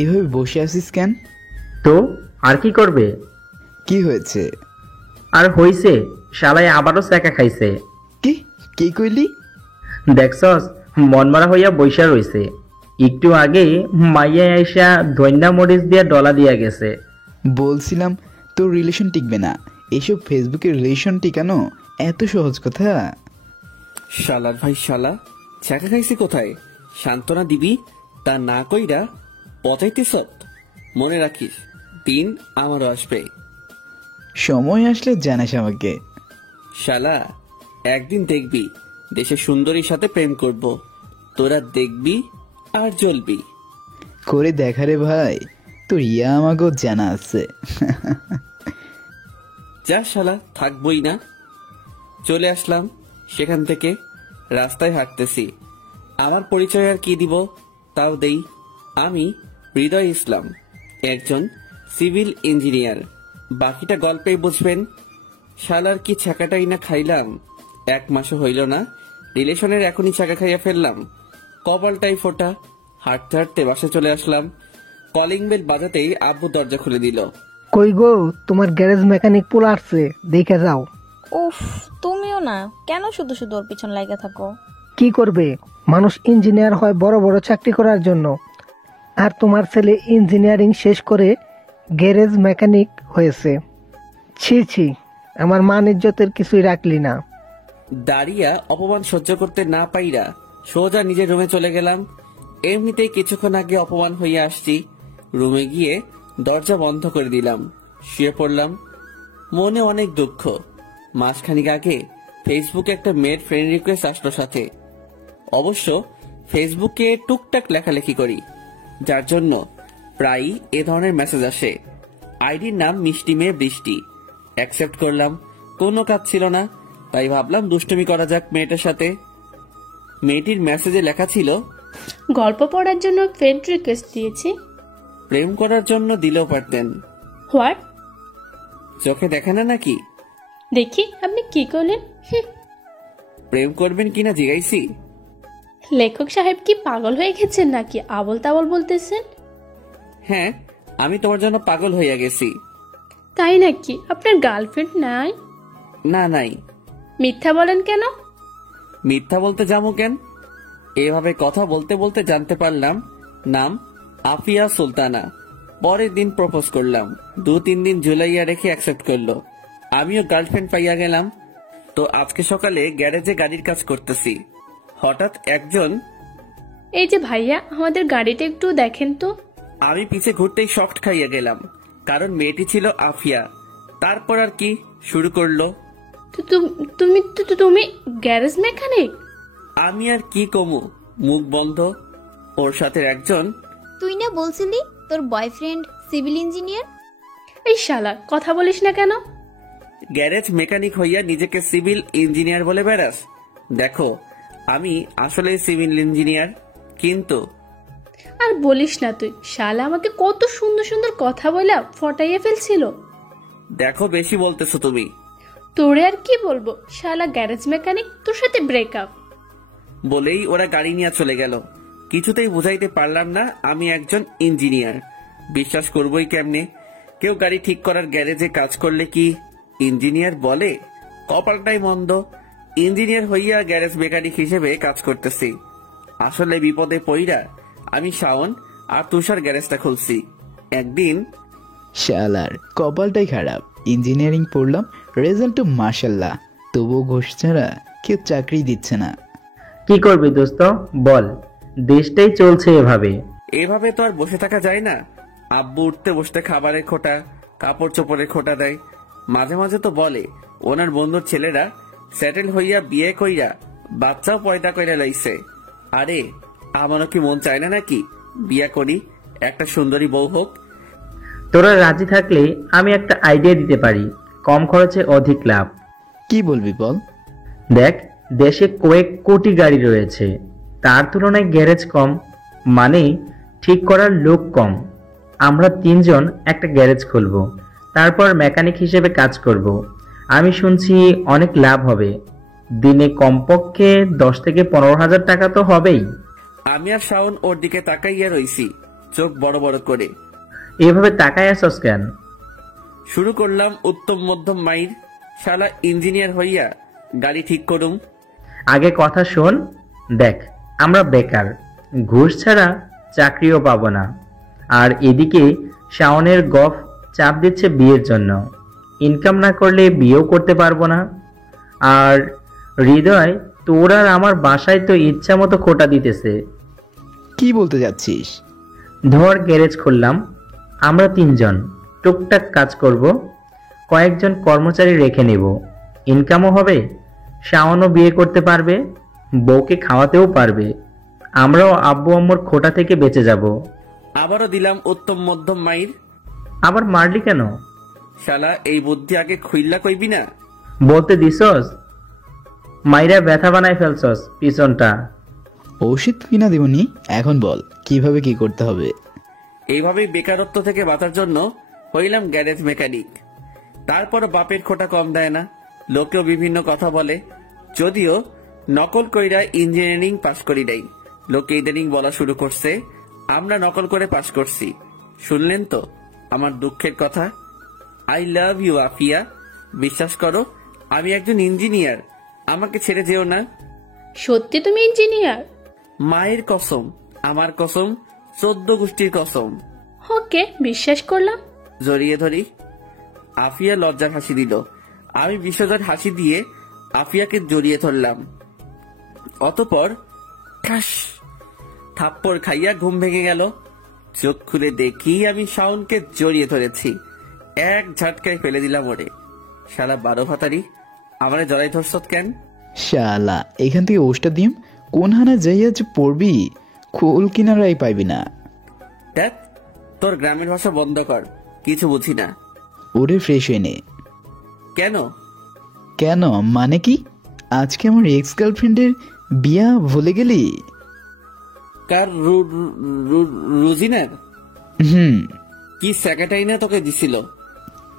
এভাবে বসে আছিস কেন? তো আর কি করবে? কি হয়েছে? আর হইছে, শালায় আবারও ছেঁকা খাইছে। কি কি কইলি? দেখছস, মনমারা হইয়া বইসা রইছে। একটু আগে মাইয়া আইসা ধন্যা মরিচ দিয়া ডলা দিয়া গেছে। বলছিলাম তোর রিলেশন টিকবে না। এসব ফেসবুকের রিলেশন টিকানো এত সহজ কথা? শালার ভাই শালা, ছ্যাঁকা খাইছি কোথায়? সান্ত্বনা দিবি তা না কইরা পচাইতেছ। মনে রাখিস, দিন আমারও আসবে। সময় আসলে জানাস আমাকে। শালা, একদিন দেখবি দেশের সুন্দরীর সাথে প্রেম করব, তোরা দেখবি আর জ্বলবি। করে দেখারে ভাই, তোর ইয়া আমাকেও জানা আছে। যা শালা, থাকবই না। চলে আসলাম সেখান থেকে। রাস্তায় হাঁটতেছি। আমার পরিচয় আর কি দিব, তাও দেই। আমি হৃদয় ইসলাম, একজন সিভিল ইঞ্জিনিয়ার। বাকিটা গল্পেই বুঝবেন। শালার কি ছ্যাঁকাটাই না খাইলাম। 1 মাসও হইল না, রিলেশনের এখনই ছ্যাঁকা খাইয়া ফেললাম। কপালটাই ফোটা। হাঁটতে হাঁটতে বাসে চলে আসলাম। কলিং বেল বাজাতেই আব্বু দরজা খুলে দিল। কই গো, তোমার গ্যারেজ মেকানিক পোলা আসছে, দেখে যাও। উফ, তুমিও না, কেন শুধু শুধু ওর পিছন লাগা থাকো? কি করবে, মানুষ ইঞ্জিনিয়ার হয় বড় বড় চাকরি করার জন্য, আর তোমার ছেলে ইঞ্জিনিয়ারিং শেষ করে গ্যারেজ মেকানিক হয়েছে। ছি ছি, আমার মান ইজ্জতের কিছুই রাখলি না। দাঁড়িয়া অপমান সহ্য করতে না পাইরা সোজা নিজের রুমে চলে গেলাম। এমনিতেই কিছুক্ষণ আগে অপমান হইয়া আসছি। রুমে গিয়ে দরজা বন্ধ করে দিলাম, শুয়ে পড়লাম। মনে অনেক দুঃখ। মাসখানিক আগে ফেসবুকে একটা মেয়ের ফ্রেন্ড রিকোয়েস্ট আসলো সাথে। অবশ্য ফেসবুকে টুকটাক লেখালেখি করি, যার জন্য প্রায়ই এ ধরনের মেসেজ আসে। আইডির নাম মিষ্টি মেয়ে বৃষ্টি। অ্যাকসেপ্ট করলাম। কোনো কাজ ছিল না, তাই ভাবলাম দুষ্টুমি করা যাক মেয়েটার সাথে। মেয়েটির মেসেজে লেখা ছিল, গল্প পড়ার জন্য ফ্রেন্ড রিকোয়েস্ট দিয়েছি। প্রেম করার জন্য দিলেও পারতেন। হোয়াট? চোখে দেখে না নাকি? দেখি আপনি কি করলেন। প্রেম করবেন কিনা জিজ্ঞাইছি। লেখক সাহেব কি পাগল হয়ে গেছেন নাকি আবল তাবল বলতেছেন? হ্যাঁ, আমি তোমার জন্য পাগল হইয়া গেছি। তাই নাকি? আপনার গার্লফ্রেন্ড নাই? না, নাই। মিথ্যা বলেন কেন? মিথ্যা বলতে যাবো কেন? এভাবে কথা বলতে বলতে জানতে পারলাম নাম আফিয়া সুলতানা। পরের দিন প্রপোজ করলাম। 2-3 দিন ঝুলাইয়া রেখে অ্যাকসেপ্ট করলো। আমিও গার্লফ্রেন্ড পাইয়া গেলাম। তো আজকে সকালে গ্যারেজে গাড়ির কাজ করতেছি। হঠাৎ একজন, এই যে ভাইয়া, আমাদের গাড়িটা একটু দেখেন তো। আমি পিছে ঘুরতেই শক্ট খাইয়া গেলাম, কারণ মেয়েটি ছিল আফিয়া। তারপর আর কি শুরু করলো। তুমি গ্যারেজ মেকানিক? আমি আর কি কমু, মুখ বন্ধ। ওর সাথে একজন, তুই না বলছিলি তোর বয়ফ্রেন্ড সিভিল ইঞ্জিনিয়ার? এই শালা, কথা বলিস না কেন? গ্যারেজ মেকানিক হইয়া নিজেকে সিভিল ইঞ্জিনিয়ার বলে বেড়াস? দেখো, আমি আসলে সিভিল ইঞ্জিনিয়ার, কিন্তু। আর বলিস না তুই, শালা আমাকে কত সুন্দর সুন্দর কথা বলে ফটাইয়া ফেলছিল। দেখো, বেশি বলতেছো তুমি। তোরে আর কি বলবো, শালা গ্যারেজ মেকানিক, তোর সাথে ব্রেকআপ। বলেই ওরা গাড়ি নিয়ে চলে গেল। কিছুতেই বুঝাইতে পারলাম না আমি একজন ইঞ্জিনিয়ার। বিশ্বাস করবই কেমনে? কেউ গাড়ি ঠিক করার গ্যারেজে কাজ করলে কি ইঞ্জিনিয়ার বলে? কপালটাই মন্দ। ইঞ্জিনিয়ার হইয়া গ্যারেজ মেকানিক হিসেবে কাজ করতেছি। আসলে বিপদে পইরা আমি শাওন আর তুষার গ্যারেজটা খুলছি। একদিন, শালার কপালটাই খারাপ। ইঞ্জিনিয়ারিং পড়লাম, রেজাল্ট তো মাশাল্লাহ, তবুও ঘুষ ছাড়া কেউ চাকরি দিচ্ছে না। কি করবি দোস্ত বল, দেশটাই চলছে এভাবে। এভাবে তো আর বসে থাকা যায় না। আব্বু উঠতে বসতে খাবারের খোটা, কাপড় চোপড়ের খোটা দেয়। মাঝে মাঝে তো বলে ওনার বন্ধুর ছেলেরা সেটেল হইয়া বিয়ে কইরা বাচ্চাও পয়দা কইরা লাইছে। আরে আমারও কি মন চায় না নাকি বিয়া করি, একটা সুন্দরী বউ হোক? তোরা রাজি থাকলে আমি একটা আইডিয়া দিতে পারি, কম খরচে অধিক লাভ। কি বলবি বল। দেখ, দেশে কয়েক কোটি গাড়ি রয়েছে, তার তুলনায় গ্যারেজ কম, মানে ঠিক করার লোক কম। আমরা 3 জন একটা গ্যারেজ খুলব, তারপর মেকানিক হিসেবে কাজ করব। আমি শুনছি অনেক লাভ হবে, দিনে কমপক্ষে 10 থেকে 15 হাজার টাকা তো হবেই। আমি আর শাওন ওর দিকে তাকাইয়া রইছি। চোখ বড় বড় করে। এভাবে তাকায় আসস কেন? শুরু করলাম উত্তম মধ্যম মাইর। শালা ইঞ্জিনিয়ার হইয়া গাড়ি ঠিক করুম। আগে কথা শোন। দেখ, আমরা বেকার, ঘুষ ছাড়া চাকরিও পাবো না। আর এদিকে শাওনের গফ চাপ দিচ্ছে বিয়ের জন্য। ইনকাম না করলে বিয়েও করতে পারবো না। আর হৃদয়, তোর আর আমার বাসায় তো ইচ্ছা মতো খোটা দিতেছে। কি বলতে যাচ্ছিস? ধর গ্যারেজ খুললাম, আমরা 3 জন টুকটাক কাজ করব, কয়েকজন কর্মচারী রেখে নেব, ইনকামও হবে, শাওনও বিয়ে করতে পারবে, বউকে খাওয়াতেও পারবে, আমরাও আব্বু আম্মুর খোটা থেকে বেঁচে যাব। আবারও দিলাম উত্তম মধ্যম মাইর। আবার মারলি কেন? শালা এই বুদ্ধি আগে খুইল্লা কইবি না? বলতে দিছস? মাইরা ব্যথা বানায় ফেলছস পিছনটা। ওষুধ কিনা দেবনি, এখন বল কিভাবে কি করতে হবে। এইভাবেই বেকারত্ব থেকে বাঁচার জন্য হইলাম গ্যারেজ মেকানিক। তারপর বাপের খোটা কম দেয় না, লোকেও বিভিন্ন কথা বলে। যদিও নকল কইরা ইঞ্জিনিয়ারিং পাশ করি নাই, লোকে ইদানিং বলা শুরু করছে আমরা নকল করে পাশ করছি। শুনলেন তো আমার দুঃখের কথা? I love you Afia. বিশ্বাস করো আমি একজন ইঞ্জিনিয়ার, আমাকে ছেড়ে যেও না। সত্যি তুমি ইঞ্জিনিয়ার? মায়ের কসম, আমার কসম, 14 গোষ্ঠীর কসম। ওকে, বিশ্বাস করলাম। জড়িয়ে ধরি। আফিয়া লজ্জার হাসি দিল। আমি বিশ্বজার হাসি দিয়ে আফিয়াকে জড়িয়ে ধরলাম। অতঃপর ঠাস থাপ্পড় খাইয়া ঘুম ভেঙে গেল। চোখ খুলে দেখি আমি শাওনকে জড়িয়ে ধরেছি। এক ঝাটকায় ফেলে দিলাম ওরে। শালা 12 ভাতারি, আমারে জড়াই ধরছত কেন? শালা এখান থেকে ওষটা দিম, কোন হানা যাইয়া যে পড়বি, খোল কিনারাই পাইবি না। দেখ তোর গ্রামের ভাষা বন্ধ কর, কিছু বুঝি না। ওরে ফ্রেশ হয়ে নে। কেন? কেন মানে কি? আজকে আমার এক্স গার্লফ্রেন্ডের বিয়া ভুলে গেলি? কার? রুজিনার? হুম। কি স্যাকাটাই না তোকে দিছিল?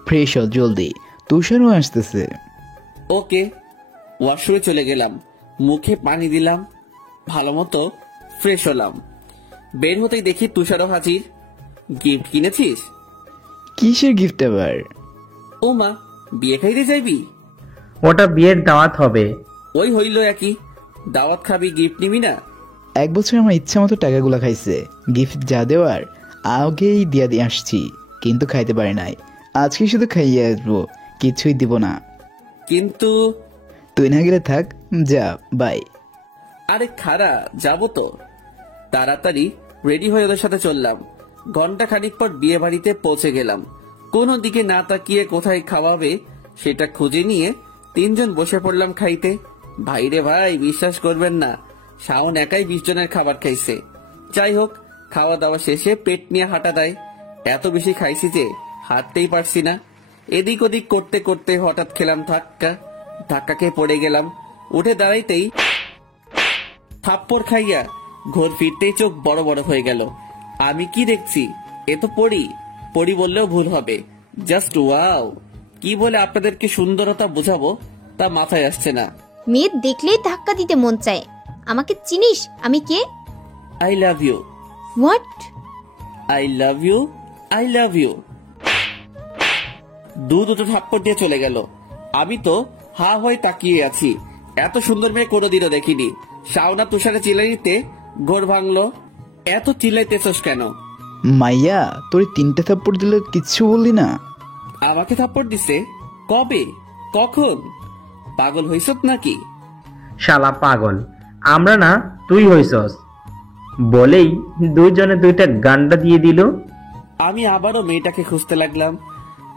ফ্রেশ হ জলদি, তুষারও আসতেছে। ওকে। ওয়াশরুমে চলে গেলাম, মুখে পানি দিলাম, ভালো মতো ফ্রেশ হলাম। বের হতেই দেখি তুষারও হাজির। গিফট কিনেছিস? কিসের গিফট আবার? ও মা, বিয়ে খাইতে যাইবি? ওটা বিয়ের দাওয়াত হবে। ওই হইল একই, দাওয়াত খাবি গিফট নিবি না? 1 বছর আমার ইচ্ছা মতো টাকাগুলা খাইছে, গিফট যা দেওয়ার আগেই দিয়া দিয়ে আসছি, কিন্তু খাইতে পারি নাই। আজকে শুধু খাইয়ে আসবো, কিছুই দিব না। কিন্তু তুই না গেলে থাক, যা বাই। আরে খারা, যাবো তো। তাড়াতাড়ি রেডি হয়ে ওদের সাথে চললাম। ঘন্টা খানিক পর বিয়ে বাড়িতে পৌঁছে গেলাম। কোনো দিকে না তাকিয়ে কোথায় খাওয়াবে সেটা খুঁজে নিয়ে 3 জন বসে পড়লাম খাইতে। ভাইরে ভাই, বিশ্বাস করবেন না, শাওন একাই 20 জনের খাবার খাইছে। যাই হোক, খাওয়া দাওয়া শেষে পেট নিয়ে হাঁটা দেয়। এত বেশি খাইছি যে হাঁটতেই পারছি না। এদিক ওদিক করতে করতে হঠাৎ খেলাম ধাক্কা, ধাক্কাকে পড়ে গেলাম। উঠে দাঁড়াইতেই থাপ্পড় খাইয়া ঘোর ফিরতেই চোখ বড় বড় হয়ে গেল। আমি কি দেখছি? এ তো পড়ি। পড়ি বললেও ভুল হবে, জাস্ট ওয়াও। কি বলে আপনাদেরকে সুন্দরতা বোঝাবো তা মাথায় আসছে না। মেয়ে দেখলেই ধাক্কা দিতে মন চায়। আমাকে চিনিস আমি কে? I love you, what? I love you, I love you. দুটো থাপ্পড় দিয়ে চলে গেল। আমি তো হা হয়ে তাকিয়ে আছি। এত সুন্দর মেয়ে কোনোদিনও দেখিনি। শাওনা তুষারে চিল্লাইতে ঘোর ভাঙলো। এত চিল্লাইতেছস কেন? মাইয়া তোর 3টে থাপ্পড় দিলে কিচ্ছু বললি না? আমাকে থাপ্পড় দিছে? কবে? কখন? পাগল হইছত নাকি? শালা পাগল, আমরা না, তুই হইছস। বলেই 2 জনে 2টা গান্ডা দিয়ে দিল। আমি আবারও মেয়েটাকে খুঁজতে লাগলাম,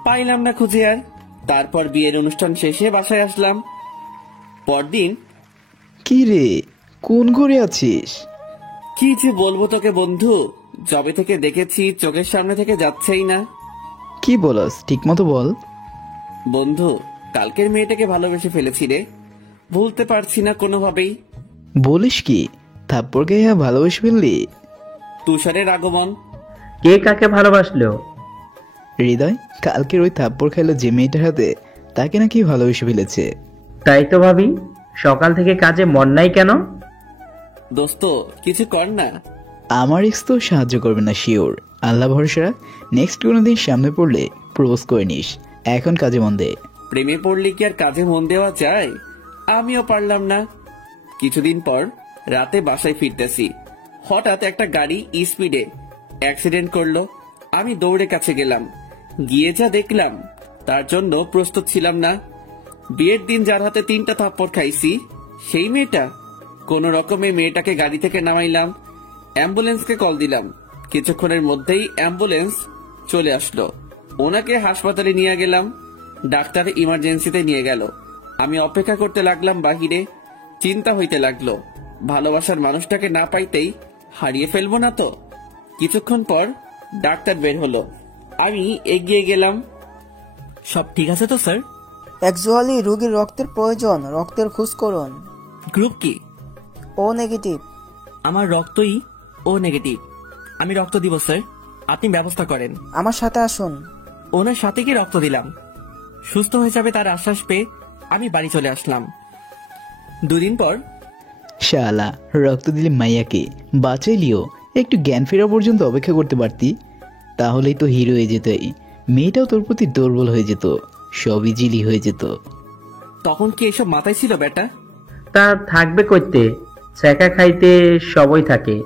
পাইলাম না খুঁজে আর। তারপর বিয়ের অনুষ্ঠান শেষে বাসায় আসলাম। পরদিন কি রে, কোন ঘরে আছিস? কি যে বলবো তোকে বন্ধু, যবে থেকে দেখেছি চোখের সামনে থেকে যাচ্ছেই না। কি বলস, ঠিক মতো বল। বন্ধু, কালকের মেয়েটাকে ভালোবেসে ফেলেছি রে, ভুলতে পারছি না কোনোভাবেই। বলিস কি, থাপ্পড় গাইয়া ভালোবেসে ফেললি? তুষারের আগমন। কে কাকে ভালোবাসলো? হৃদয় কালকের ওই থাপ্পড় খাইলো যে মেয়েটার হাতে, তাকে নাকি ভালোবেসে ফেলেছে। তাই তো ভাবি, সকাল থেকে কাজে মন নাই কেন? দোস্ত কিছু কর না। আমার এক্স তো সাহায্য করবে না শিওর। আল্লাহ ভরসা, নেক্সট কোনোদিন সামনে পড়লে প্রপোজ করে নিস। এখন কাজে মন দে। প্রেমে পড়লে কি আর কাজে মন দেওয়া যায়? আমিও পারলাম না। কিছুদিন পর রাতে বাসায় ফিরতেছি, হঠাৎ একটা গাড়ি স্পিডে অ্যাক্সিডেন্ট করলো। আমি দৌড়ে কাছে গেলাম, গিয়ে যা দেখলাম তার জন্য প্রস্তুত ছিলাম না। বিয়ের দিন যার হাতে 3টা থাপ্পড় খাইছি সেই মেয়েটা। কোনো রকমে মেয়েটাকে গাড়ি থেকে নামাইলাম, অ্যাম্বুলেন্সকে কল দিলাম। কিছুক্ষণের মধ্যেই অ্যাম্বুলেন্স চলে আসলো, ওনাকে হাসপাতালে নিয়ে গেলাম। ডাক্তার ইমার্জেন্সিতে নিয়ে গেল। আমি অপেক্ষা করতে লাগলাম বাহিরে। চিন্তা হইতে লাগলো, ভালোবাসার মানুষটাকে না পাইতেই হারিয়ে ফেলবো না তো। কিছুক্ষণ পর ডাক্তার বের হলো, আমি এগিয়ে গেলাম। সব ঠিক আছে তো স্যার? অ্যাকচুয়ালি রোগীর রক্তের প্রয়োজন, রক্তের খোঁজ করুন। গ্রুপ কি? ও নেগেটিভ। আমার রক্তই ও নেগেটিভ। আমি রক্ত দিব স্যার, আপনি ব্যবস্থা করেন। আমার সাথে আসুন। ওনার সাথে গিয়ে রক্ত দিলাম। সুস্থ হয়ে যাবে তার আশ্বাস পেয়ে আমি বাড়ি চলে আসলাম। 2 দিন পর শালা, রক্ত দিলে মাইয়াকে বাঁচাইলিও, একটু জ্ঞান ফেরা পর্যন্ত অপেক্ষা করতে পারতি, তাহলেই তো হিরো হয়ে যেত। মেয়েটাও তোর প্রতি দুর্বল হয়ে যেত, সবই জিলি হয়ে যেত। তখন কি এসব মাথায় ছিল বেটা? তা থাকবে কইতে, চেকা খাইতে সবই থাকে।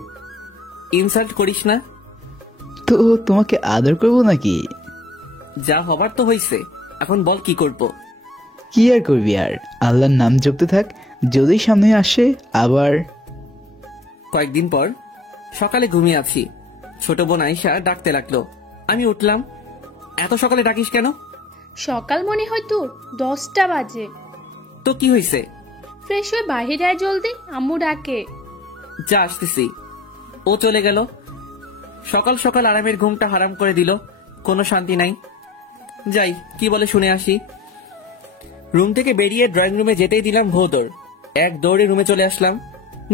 ইনসাল্ট করিস না। তো তোমাকে আদর করবো নাকি? যা হবার তো হইছে, এখন বল কি করব? কি আর করবি আর, আল্লাহর নাম জপতে থাক। যদি সামনে আসে আবার। কয়েকদিন পর সকালে ঘুমিয়ে আছি, ছোট বোন আয়েশা ডাকতে লাগলো। আমি উঠলাম। এত সকালে ডাকিস কেন? সকাল মনে হয় তোর 10টা বাজে। তো কি হয়েছে? ফ্রেশ হয়ে বাহিরে আয় জলদি, আম্মু ডাকে। যা আসতেছি। ও চলে গেল। সকাল সকাল আরামের ঘুমটা হারাম করে দিল, কোনো শান্তি নাই। যাই, কি বলে শুনে আসি। রুম থেকে বেরিয়ে ড্রয়িং রুমে যেতেই দিলাম ভোদর। এক দৌড়ে রুমে চলে আসলাম।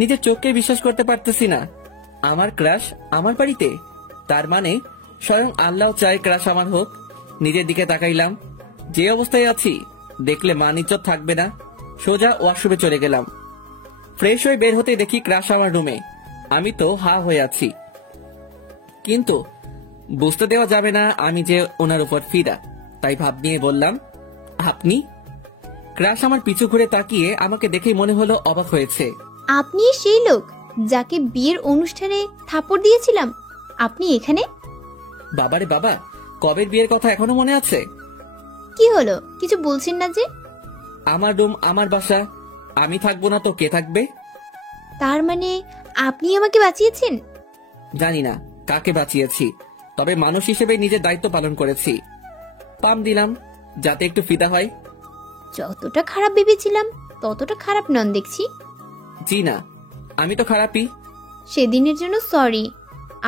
নিজের চোখকে বিশ্বাস করতে পারতেছি না, আমার ক্রাশ আমার বাড়িতে। তার মানে স্বয়ং আল্লাহ চায় ক্রাশ আমার হোক। নিজের দিকে তাকাইলাম, যে অবস্থায় আছি দেখলে মান ইজ্জত থাকবে না। সোজা ওয়াশরুমে চলে গেলাম। ফ্রেশ হয়ে বের হতে দেখি ক্রাশ আমার রুমে। আমি তো হা হয়ে আছি, কিন্তু বুঝতে দেওয়া যাবে না আমি যে ওনার উপর ফিদা। তাই ভাব নিয়ে বললাম, আপনি? ক্রাশ আমার পিছু ঘুরে তাকিয়ে আমাকে দেখেই মনে হলো অবাক হয়েছে। আপনি সেই লোক যাকে বিয়ের অনুষ্ঠানে থাপড় দিয়েছিলাম? আপনি এখানে? বাবারে বাবা, কবের বিয়ের কথা এখনো মনে আছে? কি হলো, কিছু বলছেন না যে? আমার রুম, আমার বাসা, আমি থাকবো না তো কে থাকবে? তার মানে আপনি আমাকে বাঁচিয়েছেন? জানি না কাকে বাঁচিয়েছি, তবে মানুষ হিসেবে নিজের দায়িত্ব পালন করেছি। পাম দিলাম যাতে একটু ফিদা হয়। যতটা খারাপ ভেবেছিলাম ততটা খারাপ নন দেখছি। জি না, আমি তো খারাপই। সেদিনের জন্য সরি।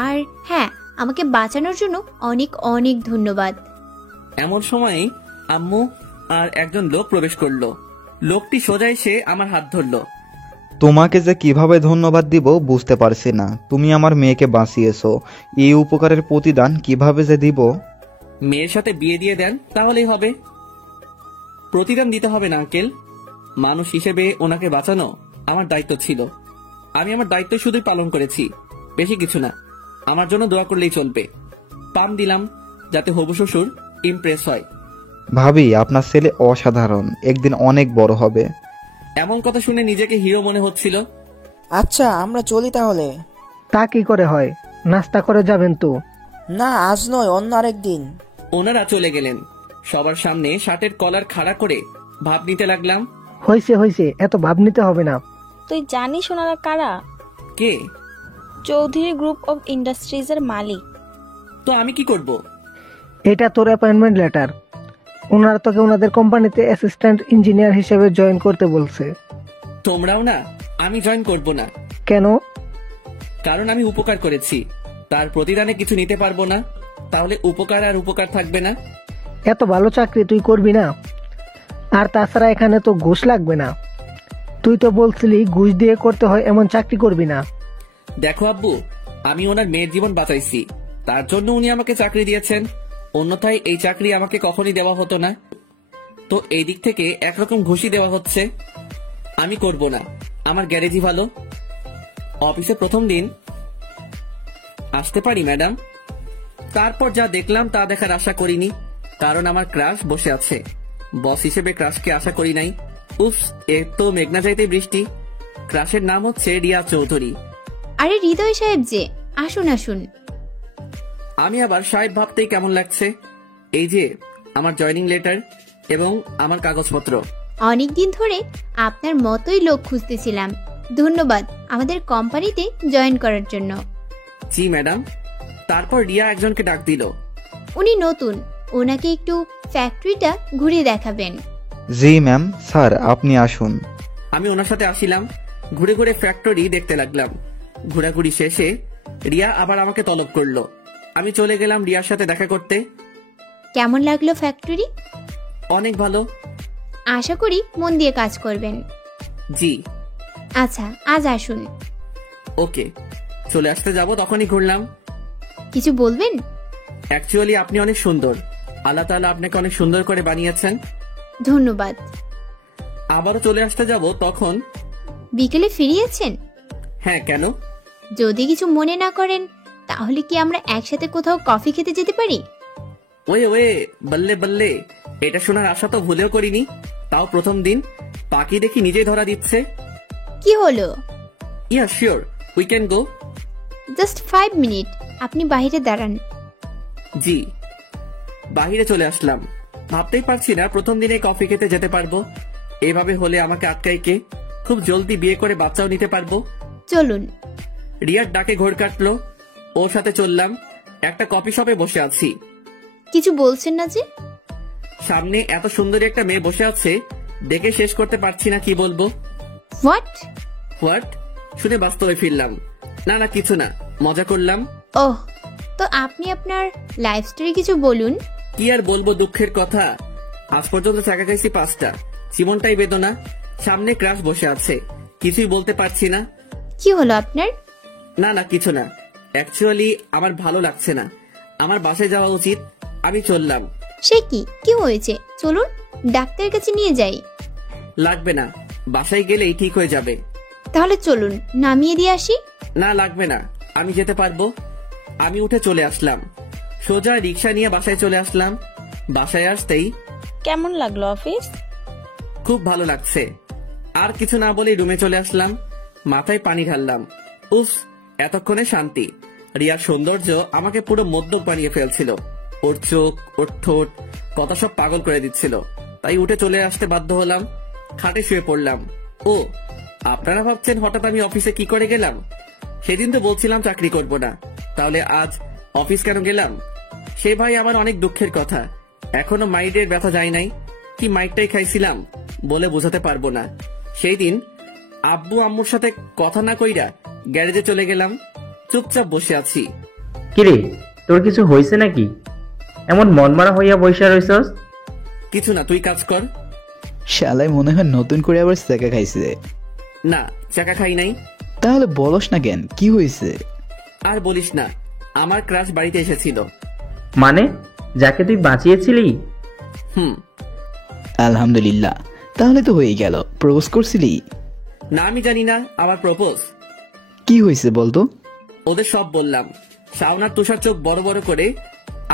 আর হ্যাঁ, আমাকে বাঁচানোর জন্য অনেক অনেক ধন্যবাদ। এমন সময় আম্মু আর একজন লোক প্রবেশ করলো। লোকটি সোজা এসে আমার হাত ধরলো। তোমাকে যে কিভাবে ধন্যবাদ দিব বুঝতে পারছি না। তুমি আমার মেয়েকে বাঁচিয়েছো, এই উপকারের প্রতিদান কিভাবে যে দিব। মেয়ের সাথে বিয়ে দিয়ে দেন, তাহলেই হবে। প্রতিদান দিতে হবে না আঙ্কেল, মানুষ হিসেবে ওনাকে বাঁচানো আমার দায়িত্ব ছিল। আমি আমার দায়িত্ব শুধুই পালন করেছি, বেশি কিছু না। আমার জন্য দোয়া করলেই চলবে। পাম দিলাম যাতে হবু শ্বশুর ইমপ্রেস হয়। ভাবি, আপনার ছেলে অসাধারণ, একদিন অনেক বড় হবে। এমন কথা শুনে নিজেকে হিরো মনে হচ্ছিল। আচ্ছা, আমরা চলি তাহলে। তা কি করে হয়, নাস্তা করে যাবেন তো? না, আজ নয়, অন্য আরেক দিন। ওনারা চলে গেলেন। সবার সামনে শার্টের কলার খাড়া করে ভাব নিতে লাগলাম। হয়েছে হয়েছে, এত ভাব নিতে হবে না। তুই জানিস ওনারা কারা? কে? চৌধুরী গ্রুপ অফ ইন্ডাস্ট্রিজের মালিক। তো আমি কি করব? এটা তোর অ্যাপয়েন্টমেন্ট লেটার। ওনারা তোকে ওনাদের কোম্পানিতে অ্যাসিস্ট্যান্ট ইঞ্জিনিয়ার হিসেবে জয়েন করতে বলছে। তোমরাও না? আমি জয়েন করব না। কেন? কারণ আমি উপকার করেছি, তার প্রতিদানে কিছু নিতে পারবো না। তাহলে উপকার আর উপকার থাকবে না। এত ভালো চাকরি তুই করবি না? আর তাছাড়া এখানে তো ঘুষ লাগবে না। তুই তো বলছিলি ঘুষ দিয়ে করতে হয় এমন চাকরি করবি না। দেখো আব্বু, আমি ওনার মেয়ের জীবন বাঁচাইছি, তার জন্য উনি আমাকে চাকরি দিয়েছেন। অন্যথায় এই চাকরি আমাকে কখনই দেওয়া হতো না। তো এই দিক থেকে একরকম ঘুষি দেওয়া হচ্ছে। আমি করব না, আমার গ্যারেজই ভালো। অফিসে প্রথম দিন আসতে পারি ম্যাডাম? তারপর যা দেখলাম তা দেখার আশা করিনি, কারণ আমার ক্রাশ বসে আছে। বস হিসেবে ক্রাশকে আশা করি নাই। উফ, এ তো মেঘনা চাইতে বৃষ্টি। ক্রাশের নাম হচ্ছে রিয়া চৌধুরী। আরে হৃদয় সাহেব যে, আসুন আসুন। আমি আবার সাহেব ভাবতেই কেমন লাগছে। এই যে আমার জয়নিং লেটার এবং আমার কাগজপত্র। অনেকদিন ধরে আপনার মতোই লোক খুঁজতেছিলাম। ধন্যবাদ আমাদের কোম্পানিতে জয়েন করার জন্য। জি ম্যাডাম। তারপর রিয়া একজনকে ডাক দিল। উনি নতুন, ওনাকে একটু ফ্যাক্টরিটা ঘুরিয়ে দেখাবেন। জি ম্যাম, স্যার আপনি আসুন। আমি ওনার সাথে আসিলাম, ঘুরে ঘুরে ফ্যাক্টরি দেখতে লাগলাম। ঘোরাঘুরি শেষে রিয়া আবার আমাকে তলব করলো। আমি চলে গেলাম রিয়ার সাথে দেখা করতে। কেমন লাগলো ফ্যাক্টরি? অনেক ভালো। আশা করি মন দিয়ে কাজ করবেন। জি। আচ্ছা, আজ আসুন। ওকে, চলে আসতে যাব তখনই ঘুরলাম। কিছু বলবেন? অ্যাকচুয়ালি আপনি অনেক সুন্দর। আল্লাহ তাআলা আপনাকে অনেক সুন্দর করে বানিয়েছেন। ধন্যবাদ। আবারও চলে আসতে যাব তখন। বিকেলে ফিরিয়েছেন? হ্যাঁ, কেন? যদি কিছু মনে না করেন তাহলে কি আমরা একসাথে কোথাও কফি খেতে যেতে পারি? ওয়ে বললে বললে, এটা শোনার আশা তো ভুলেও করিনি। তাও প্রথম দিন পাখি দেখি নিজেই ধরা দিচ্ছে। কি হলো? Yeah sure, we can go. Just 5 minute, আপনি বাইরে দাঁড়ান। জি। বাহিরে চলে আসলাম। ভাবতেই পারছি না প্রথম দিনে কফি খেতে যেতে পারবো। এভাবে হলে আমাকে আটকাই কে? খুব জলদি বিয়ে করে বাচ্চাও নিতে পারবো। চলুন। রিয়ার ডাকে ঘোর কাটলো, ওর সাথে চললাম। একটা কফি শপে বসে আছি। কিছু বলছেন না যে? সামনে এত সুন্দরী একটা মেয়ে বসে আছে, দেখে শেষ করতে পারছি না কি বলবো। হোয়াট? শুনে বাস্তবে ফিরলাম। না কিছু না, মজা করলাম। ওহ, তো আপনি আপনার লাইফ স্টোরি কিছু বলুন। কি আর বলবো, দুঃখের কথা। আজ পর্যন্ত চাকা খাইছি 5টা, জীবনটাই বেদনা। সামনে ক্রাশ বসে আছে, কিছুই বলতে পারছি না। কি হলো আপনার? না কিছু না। অ্যাকচুয়ালি আমার ভালো লাগছে না। আমার বাসায় যাওয়া উচিত। আমি চললাম। সে কি হয়েছে? চলুন ডাক্তারের কাছে নিয়ে যাই। লাগবে না, বাসায় গেলেই ঠিক হয়ে যাবে। তাহলে চলুন নামিয়ে দিয়ে আসি। না লাগবে না, আমি যেতে পারবো। আমি উঠে চলে আসলাম। সোজা রিক্সা নিয়ে বাসায় চলে আসলাম। বাসায় আসতেই কেমন লাগলো অফিস? খুব ভালো লাগছে। আর কিছু না বলেই রুমে চলে আসলাম। মাথায় পানি ঢাললাম। উফ, এতক্ষণে শান্তি। রিয়ার সৌন্দর্য আমাকে পুরো মদ্যপ বানিয়ে ফেলছিল। ওর চোখ, ওর ঠোঁট, কথা সব পাগল করে দিচ্ছিল। তাই উঠে চলে আসতে বাধ্য হলাম। খাটে শুয়ে পড়লাম। ও, আপনারা ভাবছেন হঠাৎ আমি অফিসে কি করে গেলাম? সেদিন তো বলছিলাম চাকরি করব না, তাহলে আজ অফিস কেন গেলাম? সে ভাই আমার অনেক দুঃখের কথা। এখনো মাইডের ব্যথা যায় নাই। কি মাইডটাই খাইছিলাম বলে বোঝাতে পারবো না। সেই দিন আব্বু আম্মুর সাথে কথা না কইরা গ্যারেজে চলে গেলাম। চুপচাপ বসে আছি। কিরে, তোর কিছু হয়েছে নাকি? এমন মনমারা হইয়া বইসা রইছস? কিছু না, তুই কাজ কর। শালায় মনে হয় নতুন করে আবার চাকা খাইছে। না, চাকা খাই নাই। তাহলে বলস না কেন, কি হয়েছে? আর বলিস না, আমার ক্রাশ বাড়িতে এসেছিল। মানে, যাকে তুই বাঁচিয়েছিলি? হুম। আলহামদুলিল্লাহ, তাহলে তো হয়ে গেল। প্রপোজ করছিলি? না, আমি জানি না আমার প্রপোজ। কি হয়েছে বলতো? ওদের সব বললাম। শাওনার তুষার চোখ বড় বড় করে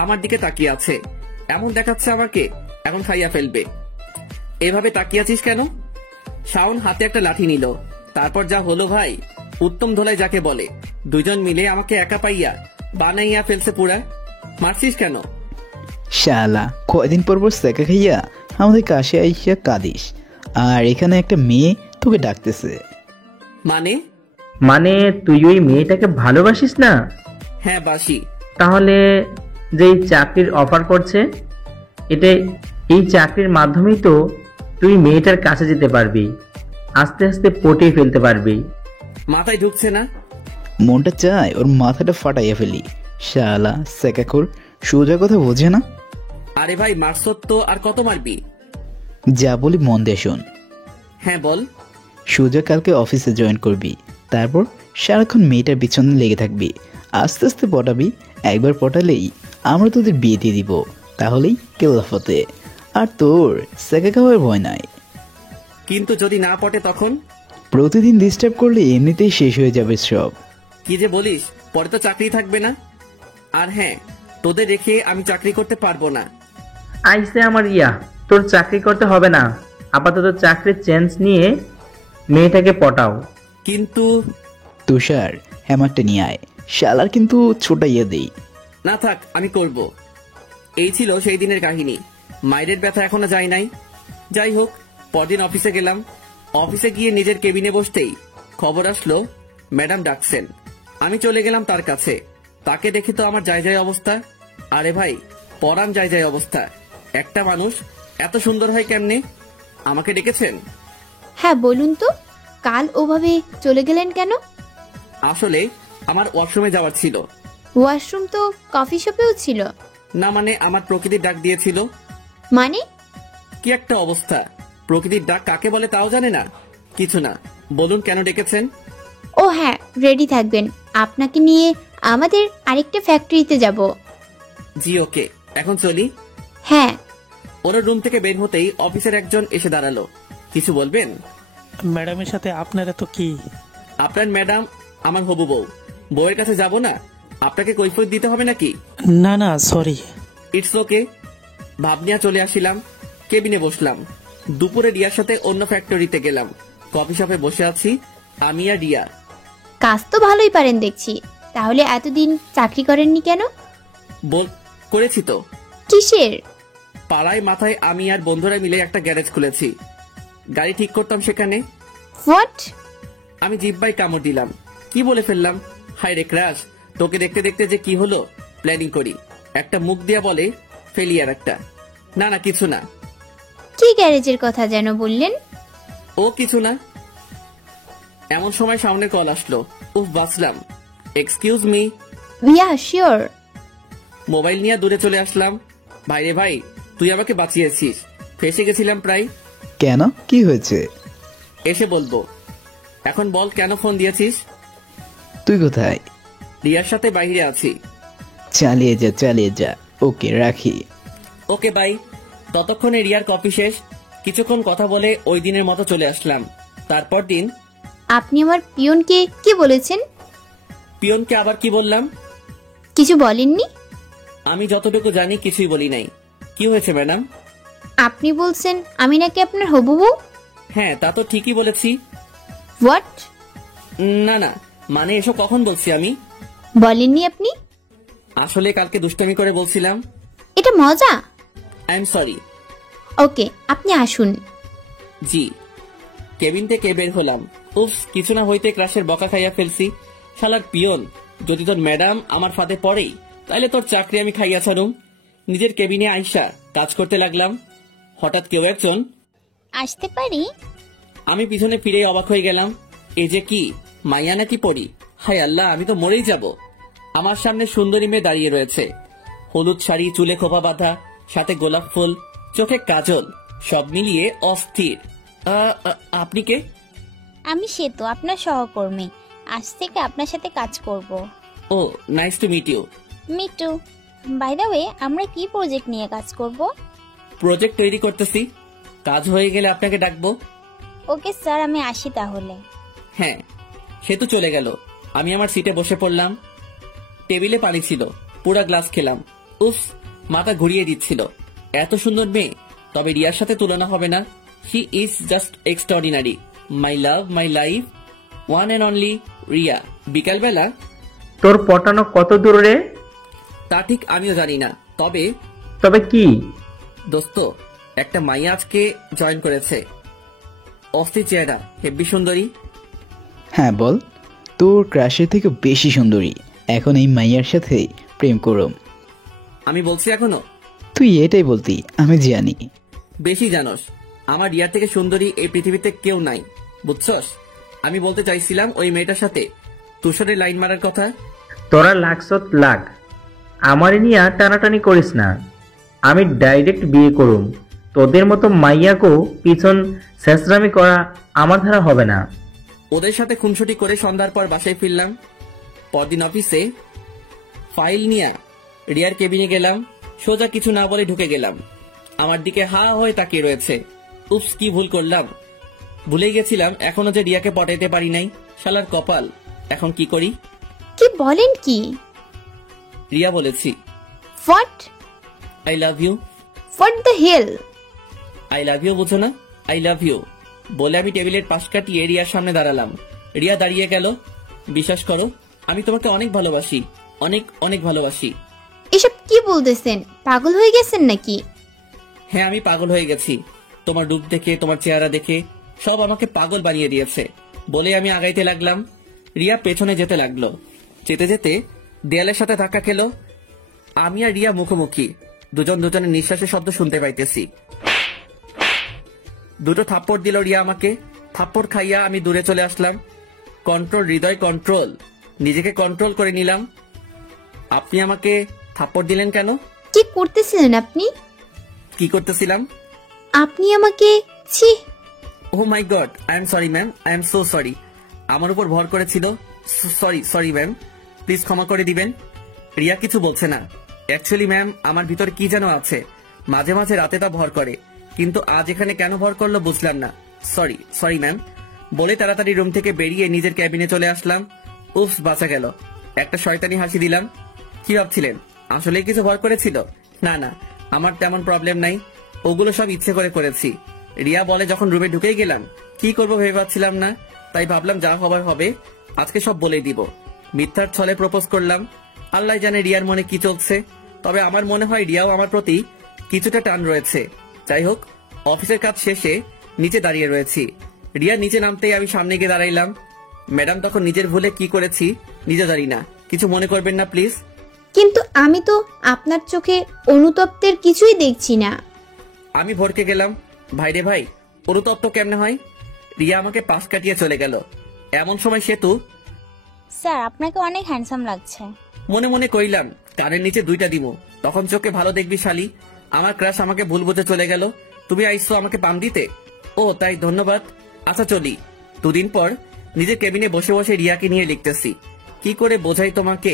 আমার দিকে তাকিয়ে আছে। এমন দেখাচ্ছে আমাকে এখন খাইয়া ফেলবে। এভাবে তাকিয়ে আছিস কেন? শাওন হাতে একটা লাঠি নিল। তারপর যা হলো ভাই, উত্তম ধোলাই যাকে বলে, দুজন মিলে আমাকে একা পাইয়া বানাইয়া ফেলছে পুরা। মারছিস কেন? শালা কয়দিন পর চাকা খাইয়া আমাদের কাছে আইসা কাঁদিস, আর এখানে একটা মেয়ে তোকে ডাকতেছে। মানে তুই ওই মেয়েটাকে ভালোবাসিস না? হ্যাঁ, বাসি। তাহলে যেই চাকরির অফার করছে, এই চাকরির মাধ্যমেই তো তুই মেয়েটার কাছে যেতে পারবি, আস্তে আস্তে পটিয়ে ফেলতে পারবি। মাথায় ঢুকছে না। মনটা চায় ওর মাথাটা ফাটাইয়া ফেলি। শালা সেকাখোর, সোজা কথা বোঝে না। আরে ভাই, মারছত তো, আর কত মারবি? যা বলি মন দিয়ে শোন। হ্যাঁ বল। সোজা কালকে অফিসে জয়েন করবি, তারপর সারাক্ষণ মেয়েটার পিছনে লেগে থাকবি, আস্তে আস্তে পটাবি। একবার পটালেই আমরা তোদের বিয়ে দিয়ে দিব, তাহলেই কেলাফতে। আর তোর সেকা খাওয়ার ভয় নাই। কিন্তু যদি না পটে তখন? প্রতিদিন ডিস্টার্ব করলে এমনিতেই শেষ হয়ে যাবে সব। কি যে বলিস, পরে তো চাকরি থাকবে না। আর হ্যাঁ, তোদের রেখে আমি চাকরি করতে পারবো না। আইসে আমার রিয়া, তোর চাকরি করতে হবে না, আপাতত চাকরির চেঞ্জ নিয়ে মেয়েটাকে পটাও। কিন্তু তুষার, হ্যামারটা নিয়ে আয়, শালার কিন্তু ছোটাইয়া দেই। না থাক, আমি করব। এই ছিল সেই দিনের কাহিনী। মায়ের ব্যথা এখনো যায় নাই। যাই হোক, পরদিন অফিসে গেলাম। অফিসে গিয়ে নিজের কেবিনে বসতেই খবর আসলো ম্যাডাম ডাকছেন। আমি চলে গেলাম তার কাছে। তাকে দেখে তো আমার যায় যায় অবস্থা। আরে ভাই, পরাণ যায় যায় অবস্থা। একটা মানুষ এত সুন্দর হয় কেমনে? আমাকে ডেকেছেন? হ্যাঁ বলুন তো, কাল ওভাবে চলে গেলেন কেন? আসলে আমার ওয়াশরুমে যাওয়ার ছিল। ওয়াশরুম তো কফি শপেও ছিল। না মানে আমার প্রকৃতির ডাক দিয়েছিল। মানে? কি একটা অবস্থা! প্রকৃতির ডাক কাকে বলে তাও জানে না। কিছু না, বলুন কেন ডেকেছেন? ও হ্যাঁ, রেডি থাকবেন, আপনাকে নিয়ে আমাদের আরেকটা ফ্যাক্টরিতে যাব। জি ওকে, এখন চলি। হ্যাঁ। ওরা রুম থেকে বের হতেই অফিসের একজন এসে দাঁড়ালো। কিছু বলবেন? ম্যাডামের সাথে আপনার এত কি? আপনার ম্যাডাম আমার হবু বউ। বউয়ের কাছে যাব না? আপনাকে কৈফিয়ত দিতে হবে নাকি? না না, সরি। It's okay. ভাবনিয়া চলে আসিলাম। কেবিনে বসলাম। দুপুরে রিয়ার সাথে অন্য ফ্যাক্টরিতে গেলাম। কফি শপে বসে আছি আমি আর রিয়া। কাজ তো ভালোই পারেন দেখছি, তাহলে এতদিন চাকরি করেননি কেন? করেছি তো। কিসের? পাড়ায় মাথায় আমি আর বন্ধুরা মিলে একটা গ্যারেজ খুলেছি। গাড়ি ঠিক করতাম সেখানে। হোয়াট? আমি জিব্বায় কামড় দিলাম। কি বলে ফেললাম! হায় রে ক্রাশ, তোকে দেখতে দেখতে যে কি হলো। প্ল্যানিং করি, একটা মুখ দিয়া বলে ফেলি আর একটা। না না, কিছু না। কি গ্যারেজের কথা যেন বললেন? ও কিছু না। এমন সময় সামনে কল আসলো। উফ, বাঁচলাম। Excuse me. Yeah sure. Mobile নিয়ে দূরে চলে আসলাম। ভাই রে ভাই, তুই আমাকে বাঁচিয়েছিস। ফেসে গেছিলাম প্রায়। কেন, কি হয়েছে? এসে বলবো। এখন বল, কেন ফোন দিয়েছিস? তুই কোথায়? রিয়ার সাথে বাইরে আছি। চালিয়ে যা, চালিয়ে যা। ওকে, রাখি। Okay bye. ততক্ষণে রিয়ার কপি শেষ। কিছুক্ষণ কথা বলে ওই দিনের মতো চলে আসলাম। তারপর দিন। আপনি আমার পিয়নকে কি বলেছেন? পিয়নকে আবার কি বললাম? কিছু বলেননি? আমি যতটুকু জানি কিছুই বলি নাই। কি হয়েছে ম্যাডাম? আপনি বলছেন আমি নাকি আপনার হবু বউ? হ্যাঁ, তা তো ঠিকই বলেছি। হোয়াট? না না, মানে এসব কখন বলছি আমি? বলেননি আপনি? আসলে কালকে দুষ্টামি করে বলছিলাম। এটা মজা? I am sorry. ওকে, আপনি আসুন। জি। কেবিন থেকে বের হলাম। উফ, কিছু না হইতে ক্রাশের বকা খাইয়া ফেলছি। শালার পিয়ন, যদি তোর ম্যাডাম আমার ফাঁদে পড়েই, তাইলে তোর চাকরি আমি খাইয়া ছাড়ুম। নিজের কেবিনে আইসা কাজ করতে লাগলাম। হঠাৎ কেউ একজন, আসতে পারি? আমি পিছনে ফিরে অবাক হয়ে গেলাম। এ যে কি, মাইয়া নাকি পড়ি? হায় আল্লাহ, আমি তো মরেই যাব। আমার সামনে সুন্দরী মেয়ে দাঁড়িয়ে রয়েছে। হলুদ শাড়ি, চুলে খোপা বাঁধা, সাথে গোলাপ ফুল, চোখে কাজল, সব মিলিয়ে অস্থির। আপনি কে? আমি সেতু, আপনার সহকর্মী। আজ থেকে আপনার সাথে কাজ করব। ও, nice to meet you. Me too. By the way, আমরা কি প্রজেক্ট নিয়ে কাজ করব? প্রজেক্ট তৈরি করতেছি। কাজ হয়ে গেলে আপনাকে ডাকবো। ওকে স্যার, আমি আসি তাহলে। হ্যাঁ। সে তো চলে গেল। আমি আমার সিটে বসে পড়লাম। টেবিলে পানি ছিল, পুরা গ্লাস খেলাম। উফ, মাথা ঘুরিয়ে দিচ্ছিল। এত সুন্দর মেয়ে, তবে রিয়ার সাথে তুলনা হবে না। She is just extraordinary. My love, my life, one and only Riya. বিকালবেলা। তোর পটানো কত দূরে? তা ঠিক আমিও জানি না, তবে তবে কি? দোস্ত, একটা মাইয়া আজকে জয়েন করেছে। অস্থির চেহারা, হেব্বি সুন্দরী। হ্যাঁ বল, তোর ক্রাশের থেকে বেশি সুন্দরী। এখন এই মাইয়ার সাথে প্রেম করম। আমি বলছি এখনো? তুই এটাই বলতি, আমি জানি। বেশি জানোস। আমার রিয়ার থেকে সুন্দরী এই পৃথিবীতে কেউ নাই, বুঝছস? আমি বলতে চাইছিলাম ওই মেয়েটার সাথে তুষারের লাইন মারার কথা। তোরা লাগছত লাগ, আমারে নিয়ে টানাটানি করিস না। আমি ডাইরেক্ট বিয়ে করুম। তোদের মতো মাইয়াকেও পিছন শেষরামি করা আমার ধারা হবে না। ওদের সাথে খুনসুটি করে সন্ধ্যার পর বাসায় ফিরলাম। পরদিন অফিসে ফাইল নিয়ে রিয়ার কেবিনে গেলাম। সোজা কিছু না বলে ঢুকে গেলাম। আমার দিকে হা হয়ে তাকিয়ে রয়েছে। উপস, কি ভুল করলাম! ভুলে গেছিলাম এখনো যে রিয়াকে পটাইতে পারি নাই। শালার কপাল। এখন কি করি? কি বলেন কি? রিয়া বলেছি। What? I love you. What the hell? I love you বুঝো না? আই লাভ ইউ বলে আমি টেবিলের পাশ কাটিয়ে রিয়ার সামনে দাঁড়ালাম। রিয়া দাঁড়িয়ে গেল। বিশ্বাস করো, আমি তোমাকে অনেক ভালোবাসি, অনেক অনেক ভালোবাসি। এসব কি বলতেছেন? পাগল হয়ে গেছেন নাকি? হ্যাঁ, আমি পাগল হয়ে গেছি। তোমার রূপ দেখে, তোমার চেহারা দেখে সব আমাকে পাগল বানিয়ে দিয়েছে বলে আমি আগাইতে লাগলাম। রিয়া পেছনে যেতে লাগলো। যেতে যেতে দেয়ালের সাথে ধাক্কা খেলো। আমি আর রিয়া মুখোমুখি, দুজন দুজনের নিঃশ্বাসের শব্দ শুনতে পাইতেছি। দুটো থাপ্পড় দিল রিয়া আমাকে। থাপ্পড় খাইয়া আমি দূরে চলে আসলাম। কন্ট্রোল হৃদয়, কন্ট্রোল। নিজেকে কন্ট্রোল করে নিলাম। আপনি আমাকে থাপ্পড় দিলেন কেন? কি করতেছিলেন আপনি? কি করতেছিলাম? আপনি আমাকে ছি। Oh my god, I am sorry ma'am, I am so sorry. আমার উপর ভর করেছিল। সরি সরি ম্যাম, প্লিজ ক্ষমা করে দিবেন। রিয়া কিছু বলছে না। অ্যাকচুয়ালি ম্যাম, আমার ভিতরে কি যেন আছে, মাঝে মাঝে রাতে তা ভর করে, কিন্তু আজ এখানে কেন ভর করলো বুঝলাম না। সরি সরি ম্যাম বলে তাড়াতাড়ি রুম থেকে বেরিয়ে নিজের ক্যাবিনে চলে আসলাম। উফ, বাঁচা গেল। একটা শয়তানি হাসি দিলাম। কি ভাবছিলেন আসলে কিছু ভর করেছিল? না না, আমার তেমন প্রবলেম নাই, ওগুলো সব ইচ্ছে করে করেছি। রিয়া বলে যখন রুমে ঢুকেই গেলাম, কি করবো ভেবে পাচ্ছিলাম না, তাই ভাবলাম যা হবার হবে, আজকে সব বলে দিব। মিথ্যার ছলে প্রপোজ করলাম। আল্লাহ জানে রিয়ার মনে কি চলছে, তবে আমার মনে হয় রিয়াও আমার প্রতি কিছুটা টান রয়েছে। যাই হোক, অফিসের কাজ শেষে নিচে দাঁড়িয়ে রয়েছি। রিয়া নিচে নামতেই আমি সামনে গিয়ে দাঁড়াইলাম। ম্যাডাম, তখন নিজের ভুলে কি করেছি নিজে জানি না, কিছু মনে করবেন না প্লিজ। কিন্তু আমি তো আপনার চোখে অনুতপ্তের কিছুই দেখছি না। আমি ভরকে গেলাম। ভাইরে ভাই, অনুতপ্ত কেমনে হয়? রিয়া আমাকে পাশ কাটিয়ে চলে গেল। এমন সময় সেতু, স্যার আপনাকে অনেক হ্যান্ডসাম লাগছে। মনে মনে কইলাম কানের নিচে দুইটা দিমু, তখন চোখে ভালো দেখবি শালি। আমার ক্রাশ আমাকে ভুল বুঝে চলে গেল। তুমি আইসো আমাকে পাম দিতে? ও তাই, ধন্যবাদ। আচ্ছা চলি। দুদিন পর নিজের কেবিনে বসে বসে রিয়াকে নিয়ে লিখতেছি। কি করে বোঝাই তোমাকে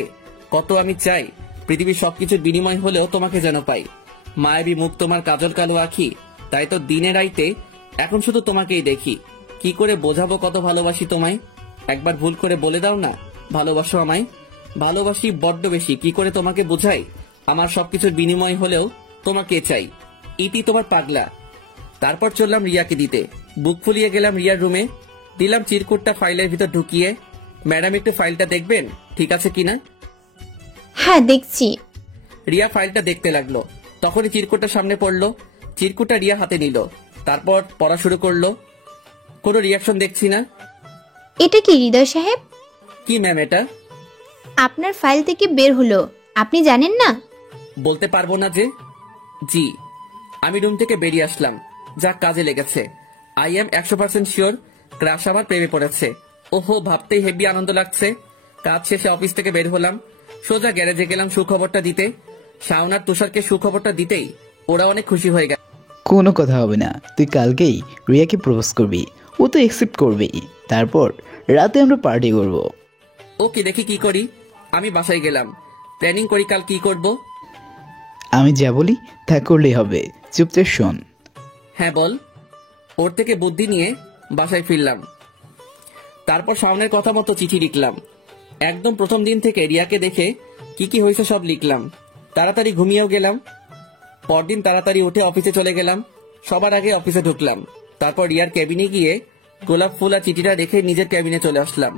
কত আমি চাই পৃথিবীর সবকিছুর বিনিময় হলেও তোমাকে যেন পাই। মায়াবী মুখ, তোমার কাজল কালো আখি, তাই তো দিনে রাইতে এখন শুধু তোমাকেই দেখি। কি করে বোঝাবো কত ভালোবাসি তোমায়? একবার ভুল করে বলে দাও না ভালোবাসো আমায়। ভালোবাসি বড্ড বেশি, কি করে তোমাকে বোঝাই? আমার সবকিছুর বিনিময় হলেও তোমাকে চাই। ইতি তোমার পাগলা। তারপর চললাম রিয়াকে দিতে। বুক ফুলিয়ে গেলাম রিয়ার রুমে। দিলাম চিরকুটটা ফাইলের ভিতর ঢুকিয়ে। ম্যাডাম, একটু ফাইলটা দেখবেন ঠিক আছে কিনা? হ্যাঁ, দেখছি। রিয়া ফাইলটা দেখতে লাগলো। তখনই চিরকুটটা সামনে পড়লো। চিরকুটটা রিয়া হাতে নিল, তারপর পড়া শুরু করলো। কোনো রিয়াকশন দেখছি না। এটা কি হৃদয় সাহেব? কি ম্যাম এটা? আপনার ফাইল থেকে বের হলো, আপনি জানেন না? বলতে পারবো না যে। জি। আমি রুম থেকে বেরিয়ে আসলাম। যা কাজে লেগেছে। আই এম 100% শিওর ক্রাশ আমার প্রেমে পড়েছে। ওহো, ভাবতেই হেভি আনন্দ লাগছে। কাজ শেষে অফিস থেকে বের হলাম, সোজা গ্যারেজে গেলাম সুখবরটা দিতে। শাওন আর তুষারকে সুখবরটা দিতেই ওরা অনেক খুশি হয়ে গেল। কোনো কথা হবে না, তুই কালকেই রিয়াকে প্রপোজ করবি, ও তো অ্যাকসেপ্ট করবেই। তারপর রাতে আমরা পার্টি করব। ওকে, দেখি কি করি। আমি বাসায় গেলাম, প্ল্যানিং করি কাল কি করব। আমি যা বলি তা করলেই হবে, চুপচাপ শোন। হ্যাঁ বল। ওর থেকে বুদ্ধি নিয়ে বাসায় ফিরলাম। তারপর সামনের কথা মতো চিঠি লিখলাম। একদম প্রথম দিন থেকে রিয়াকে দেখে কি কি হয়েছে সব লিখলাম। তাড়াতাড়ি ঘুমিয়েও গেলাম। পরদিন তাড়াতাড়ি উঠে অফিসে চলে গেলাম। সবার আগে অফিসে ঢুকলাম। তারপর রিয়ার ক্যাবিনে গিয়ে গোলাপ ফুল আর চিঠিটা রেখে নিজের ক্যাবিনে চলে আসলাম।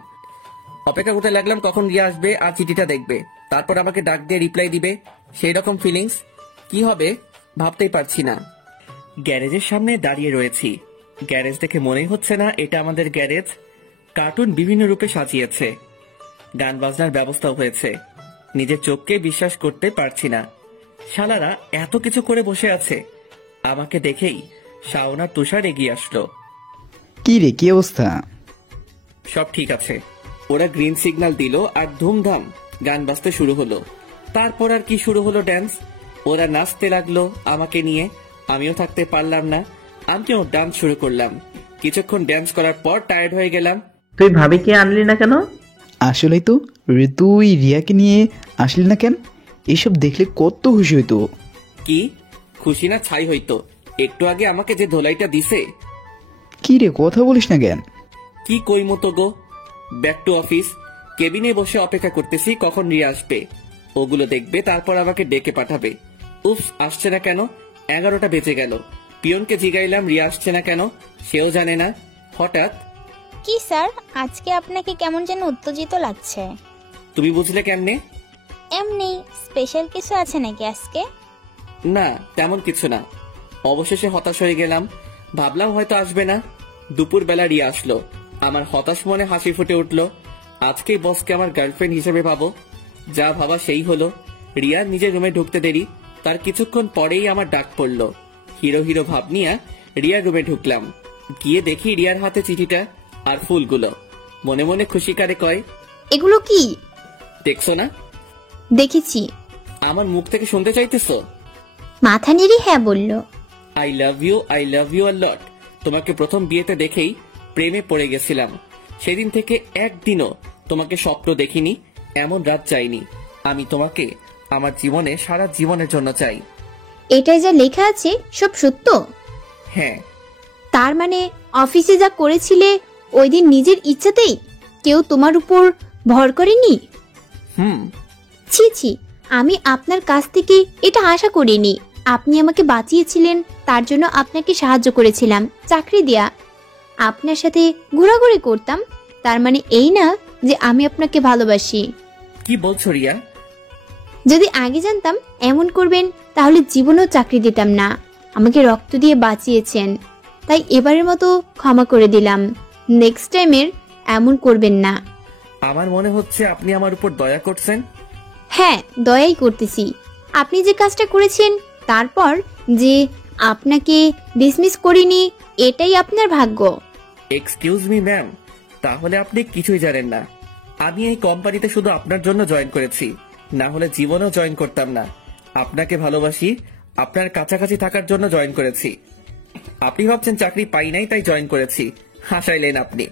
অপেক্ষা করতে লাগলাম কখন রিয়া আসবে আর চিঠিটা দেখবে, তারপর আমাকে ডাক দিয়ে রিপ্লাই দিবে। সেই রকম ফিলিংস কি হবে ভাবতেই পারছি না। গ্যারেজের সামনে দাঁড়িয়ে রয়েছি। গ্যারেজ দেখে মনেই হচ্ছে না এটা আমাদের গ্যারেজ। কার্টুন বিভিন্ন রূপে সাজিয়েছে, গান বাজনার ব্যবস্থাও হয়েছে। নিজের চোখকে বিশ্বাস করতে পারছি না। শালারা এত কিছু করে বসে আছে। আমাকে দেখেই শাওন আর তুষার এগিয়ে আসলো। কি রে, কি অবস্থা? সব ঠিক আছে। ওরা গ্রিন সিগন্যাল দিল আর ধুমধাম গান বাজতে শুরু হলো। তারপর আর কি শুরু হলো ড্যান্স। ওরা নাচতে লাগলো আমাকে নিয়ে, আমিও থাকতে পারলাম না, আমিও ডান্স শুরু করলাম। কিছুক্ষণ ড্যান্স করার পর টায়ার্ড হয়ে গেলাম। তুই ভাবিকে আনলি না কেন? আসলেই তো, তুই রিয়াকে নিয়ে আসলি না কেন? এসব দেখলে কত খুশি হইতো। কি খুশি না ছাই হইতো? একটু আগে আমাকে যে ধোলাইটা দিছে। কি রে, কথা বলিস না কেন? কি কই মতো গো। Back to office. কেবিনে বসে অপেক্ষা করতেছি কখন রিয়া আসবে, ওগুলো দেখবে, তারপর আমাকে ডেকে পাঠাবে। উফ, আসছে না কেন? 11টা বেজে গেল। পিয়নকে জিগাইলাম রিয়া আসছে না কেন, সেও জানে না। হঠাৎ, কি স্যার, আজকে আপনাকে কেমন যেন উত্তেজিত লাগছে। তুমি বুঝলে কেমনে? এমনি, স্পেশাল কিছু আছে নাকি আজকে? না, তেমন কিছু না। অবশেষে হতাশ হয়ে গেলাম, ভাবলাম হয়তো আসবে না। দুপুর বেলা রিয়া আসলো, আমার হতাশ মনে হাসি ফুটে উঠলো। আজকেই বসকে আমার গার্লফ্রেন্ড হিসেবে ভাবো। যা ভাবা সেই হলো। রিয়া নিজের রুমে ঢুকতে দেরি, তার কিছুক্ষণ পরেই আমার ডাক পড়লো। হিরো হিরো ভাব নিয়ে রিয়ার রুমে ঢুকলাম। গিয়ে দেখি রিয়ার হাতে চিঠিটা আর ফুলগুলো। মনে মনে খুশি কারে কয়, এগুলো কি? দেখছো না? দেখেছি। আমার মুখ থেকে শুনতে চাইতেছো? মাথা নেড়ে হ্যাঁ বলল। আই লাভ ইউ আ লট। তোমাকে প্রথম বিয়েতে দেখেই প্রেমে পড়ে গেছিলাম। সেদিন থেকে একদিনও তোমাকে স্বপ্ন দেখিনি, এমন রাত চাইনি। আমি তোমাকে আমার জীবনে সারা জীবনের জন্য চাই। এটাই যা লেখা আছে সব সত্য? হ্যাঁ। তার মানে অফিসে যা করেছিলে ওই দিন নিজের ইচ্ছাতেই? কেউ তোমার উপর ভর করেনি? ছি ছি, আমি আপনার কাছ থেকে এটা আশা করিনি। আপনি আমাকে বাঁচিয়েছিলেন, তার জন্য আপনাকে সাহায্য করেছিলাম চাকরি দেয়া। আপনার সাথে ঘোরাঘুরি করতাম, তার মানে এই না যে আমি আপনাকে ভালোবাসি। কি বলছো রিয়া? যদি আগে জানতাম এমন করবেন তাহলে জীবনেও চাকরি দিতাম না। আমাকে রক্ত দিয়ে বাঁচিয়েছেন, তাই এবারের মতো ক্ষমা করে দিলাম। নেক্সট টাইমের এমন করবেন না। আমার মনে হচ্ছে আপনি আমার উপর দয়া করছেন। হ্যাঁ, দয়াই করতেছি। আপনি যে কাজটা করেছেন, তারপর যে আপনাকে ডিসমিস করিনি, এটাই আপনার ভাগ্য। এক্সকিউজ মি ম্যাম, তাহলে আপনি কিছুই জানেন না। আমি এই কোম্পানিতে শুধু আপনার জন্য জয়েন করেছি, না হলে জীবনেও জয়েন করতাম না। আপনাকে ভালোবাসি, আপনার কাছাকাছি থাকার জন্য জয়েন করেছি। আপনি ভাবছেন চাকরি পাই নাই তাই জয়েন করেছি, হাসাইলেন আপনি।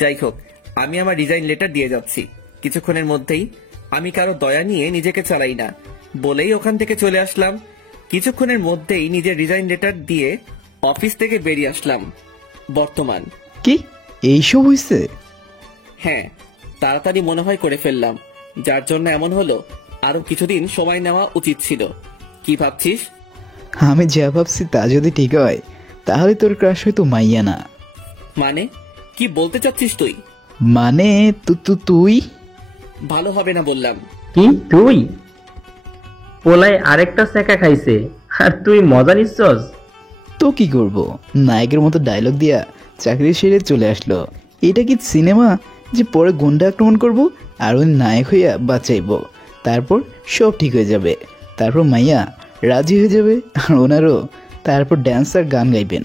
যাই হোক, আমি আমার রিজাইন লেটার দিয়ে যাচ্ছি কিছুক্ষণের মধ্যেই। আমি কারো দয়া নিয়ে নিজেকে চালাই না বলেই ওখান থেকে চলে আসলাম। কিছুক্ষণের মধ্যেই নিজের রিজাইন লেটার দিয়ে অফিস থেকে বেরিয়ে আসলাম। বর্তমান কি এইসব হয়েছে? হ্যাঁ, তাড়াতাড়ি মনে হয় করে ফেললাম, যার জন্য এমন হলো। আরো কিছুদিন সময় নেওয়া উচিত ছিল। কি ভাবছিস? আমি যা ভাবছি তা যদি ঠিক হয় তাহলে তোর ক্রাশ হয়তো মাইয়া না। মানে কি বলতে চাচ্ছিস তুই? মানে তুই ভালো হবে না বললাম। কি তুই? পোলায় আরেকটা সেকা খাইছে আর তুই মজা নিচ্ছস? তো কি করব, নায়কের মতো ডায়লগ দিয়া চাকরি সেরে চলে আসলো। এটা কি সিনেমা যে পরে গুন্ডা আক্রমণ করব আর ওই নায়ক হইয়া বাঁচাইব, তারপর সব ঠিক হয়ে যাবে, তারপর মাইয়া রাজি হয়ে যাবে আর ওনারও তারপর ড্যান্স আর গান গাইবেন।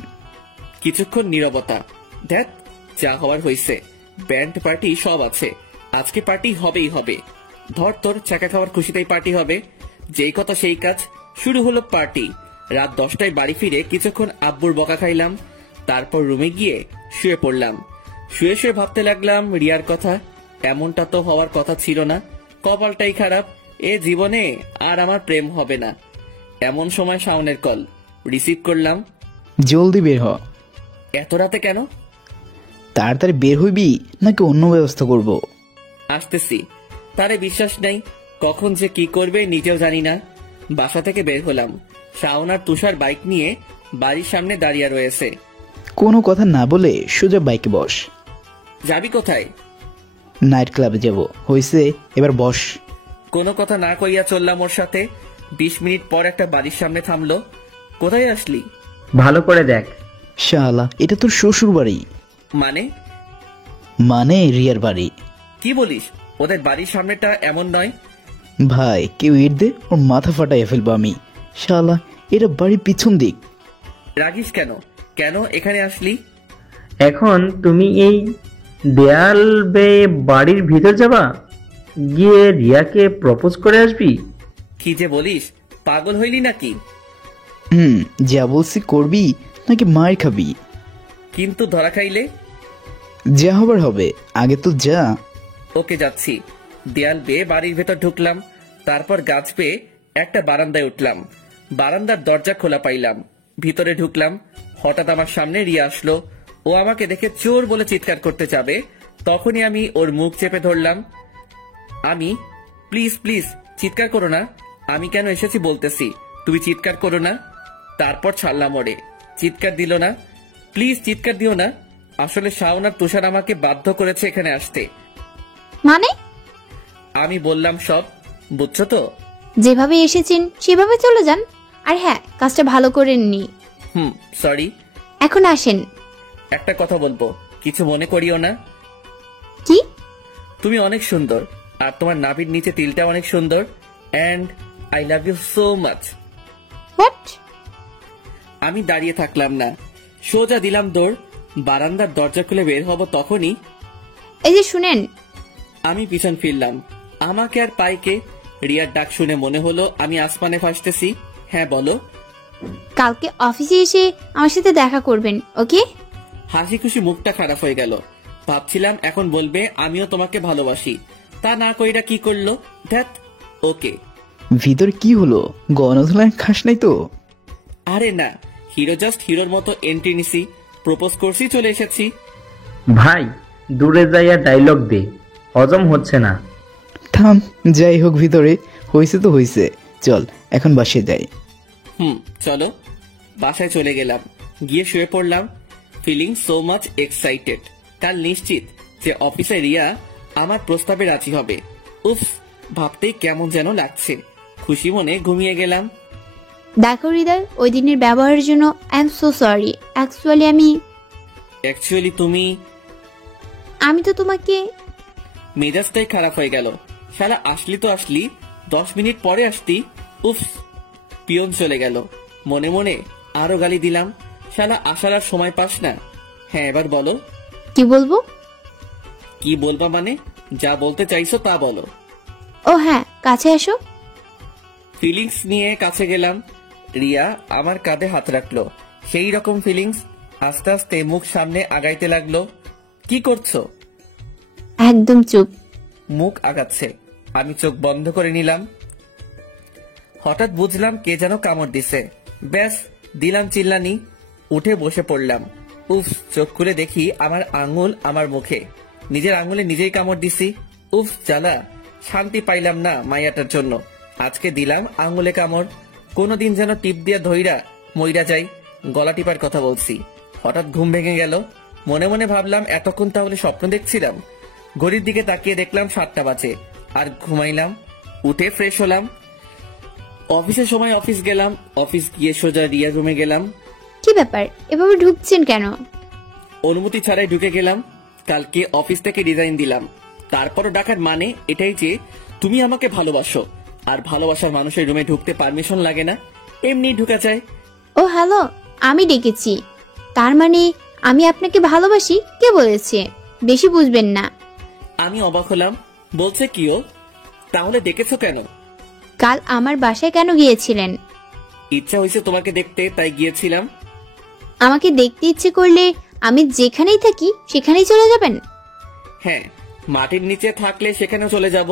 কিছুক্ষণ নীরবতা। দেখ, যা হওয়ার হয়েছে। ব্যান্ড পার্টি সব আছে, আজকে পার্টি হবেই হবে। ধর তোর চাকা খাওয়ার খুশিতেই পার্টি হবে। যেই কথা সেই কাজ, শুরু হলো পার্টি। রাত 10টায় বাড়ি ফিরে কিছুক্ষণ আব্বুর বকা খাইলাম, তারপর রুমে গিয়ে শুয়ে পড়লাম। শুয়ে শুয়ে ভাবতে লাগলাম রিয়ার কথা। এমনটা তো হওয়ার কথা ছিল না, কপালটাই খারাপ। এ জীবনে আর আমার প্রেম হবে না। এমন সময় শাওনের কল রিসিভ করলাম। জলদি বের হ। এত রাতে কেন? তাড়াতাড়ি বের হইবি নাকি অন্য ব্যবস্থা করব? আসতেছি। তারে বিশ্বাস নেই, কখন যে কি করবে নিজেও জানি না। বাসা থেকে বের হলাম। শাওন আর তুষার বাইক নিয়ে বাড়ির সামনে দাঁড়িয়ে রয়েছে। কোনো কথা না বলে সোজা বাইকে বস। যাবি কোথায়? নাইট ক্লাবে যাব। হইছে, এবার বস। কোনো কথা না কইয়া চললাম ওর সাথে। 20 মিনিট পর একটা বাড়ির সামনে থামলো। কোথায় আসলি? ভালো করে দেখ। শালা, এটা তোর শ্বশুর বাড়ি? মানে রিয়ার বাড়ি। কি বলিস? ওদের বাড়ির সামনেটা এমন নয়। ভাই, কেউ ইট দে, ওর মাথা ফাটাইয়া ফেলবো আমি। শালা, এটা বাড়ির পিছন দিক। রাগিস কেন? কেন এখানে আসলি? এখন তুমি এই দেয়াল বেয়ে বাড়ির ভিতর যাবা, গিয়ে রিয়াকে প্রপোজ করে আসবি? কি যে বলিস, পাগল হইলি নাকি? যা বলছি করবি নাকি মার খাবি? কিন্তু ধরা খাইলে? যা হবার হবে, আগে তো যা। ওকে, যাচ্ছি। দেয়াল বেয়ে বাড়ির ভেতর ঢুকলাম, তারপর গাছ পেয়ে একটা বারান্দায় উঠলাম। বারান্দার দরজা খোলা পাইলাম, ভিতরে ঢুকলাম। হঠাৎ আমার সামনে রিয়া আসলো। ও আমাকে দেখে চোর বলে চিৎকার করতে যাবে, তখনই আমি ওর মুখ চেপে ধরলাম। আমি প্লিজ প্লিজ চিৎকার করো না, আমি কেন এসেছি বলতেছি, তুমি চিৎকার করো না। তারপর ছাড়লাম ওরে। চিৎকার দিল না। প্লিজ চিৎকার দিও না, আসলে শাওন আর তুষার আমাকে বাধ্য করেছে এখানে আসতে। মানে আমি বললাম সব, বুঝছো তো? যেভাবে এসেছেন সেভাবে চলে যান। আর হ্যাঁ, কাজটা ভালো করেননি। সরি। এখন আসেন। একটা কথা বলবো, কিছু মনে করিও না। কি? তুমি অনেক সুন্দর, আর তোমার নাভির নিচে তিলটা অনেক সুন্দর, and I love you so much. What? আমি দাঁড়িয়ে থাকলাম না, সোজা দিলাম দৌড়। বারান্দার দরজা খুলে বের হব তখনই এই যে শুনেন। আমি পিছন ফিরলাম। আমাকে আর পাইকে। রিয়ার ডাক শুনে মনে হলো আমি আসমানে ভাসতেছি। হ্যাঁ বলো। কালকে অফিসে এসে আমার সাথে দেখা করবেন, ওকে? হাসি খুশি মুখটা খারাপ হয়ে গেল। ভাবছিলাম এখন বলবে আমিও তোমাকে ভালোবাসি, তা না কইরা কি করলো। ধ্যাত। ওকে। ভিতর কি হলো? গণধোলায় খাস নাই তো? আরে না, হিরো জাস্ট হিরোর মতো এন্ট্রি নিছি, প্রপোজ করছি, চলে এসেছি। ভাই দূরে যাইয়া ডায়লগ দে, হজম হচ্ছে না। থাম, যাই হোক ভিতরে হয়েছে তো হয়েছে, চল এখন বাসে যাই। চলো। বাসায় চলে গেলাম, গিয়ে শুয়ে পড়লাম। Feeling so much excited. কাল নিশ্চিত যে অফিসে রিয়া আমার প্রস্তাবে রাজি হবে। উফ, ভাবতেই কেমন যেন লাগছে। খুশি মনে ঘুমিয়ে গেলাম। দেখো হৃদয়, ওই দিনের ব্যবহারের জন্য I am so sorry. Actually তুমি, আমি তো তোমাকে। মেজাজটাই খারাপ হয়ে গেল। শালা আসলি তো আসলি, 10 মিনিট পরে আসতি। উফ, পিয়ন চলে গেল। মনে মনে আরো গালি দিলাম। শালা আসার আর সময় পাস না। হ্যাঁ এবার বলো। কি বলবো? কি বলবা মানে? যা বলতে চাইছো তা বলো। ও হ্যাঁ, কাছে আসো। ফিলিংস নিয়ে কাছে গেলাম। রিয়া আমার কাঁধে হাত রাখলো। সেই রকম ফিলিংস। আস্তে আস্তে মুখ সামনে আগাইতে লাগলো। কি করছো? একদম চুপ। মুখ আগাচ্ছে। আমি চোখ বন্ধ করে নিলাম। হঠাৎ বুঝলাম কে যেন কামড় দিছে। ব্যাস, দিলাম চিল্লানি। উঠে বসে পড়লাম। উফ, চোখ খুলে দেখি আমার আঙুল আমার মুখে। নিজের আঙুলে নিজেই কামড় দিছি। উফ জ্বালা, শান্তি পাইলাম না মাইয়াটার জন্য। আজকে দিলাম আঙুলে কামড়। কোনোদিন যেন টিপ দিয়ে ধইরা মইরা যাই। গলা টিপার কথা বলছি। হঠাৎ ঘুম ভেঙে গেল। মনে মনে ভাবলাম এতক্ষণ তাহলে স্বপ্ন দেখছিলাম। ঘড়ির দিকে তাকিয়ে দেখলাম 7টা বাজে। আর ঘুমাইলাম। উঠে ফ্রেশ হলাম। অফিসের সময় অফিস গেলাম। অফিস গিয়ে সোজা রিয়া রুমে গেলাম। কি ব্যাপার, এভাবে ঢুকছেন কেন? অনুমতি ছাড়াই ঢুকে গেলাম। কালকে অফিস থেকে রিজাইন দিলাম। তারপরও ডাকার মানে এটাই যে তুমি আমাকে ভালোবাসো, আর ভালোবাসার মানুষের রুমে ঢুকতে পারমিশন লাগে না, এমনি ঢুকা যায়। ও হ্যালো, আমি ডেকেছি, তার মানে আমি আপনাকে ভালোবাসি। কে বলেছে? বেশি বুঝবেন না। আমি অবাক হলাম। বলছে কি ও? তাহলে ডেকেছো কেন? কাল আমার বাসায় কেন গিয়েছিলেন? ইচ্ছা হয়েছে তোমাকে দেখতে, তাই গিয়েছিলাম। আমাকে দেখতে ইচ্ছে করলে আমি যেখানেই থাকি সেখানেই চলে যাবেন? হ্যাঁ, মাটির নিচে থাকলে সেখানেও চলে যাব।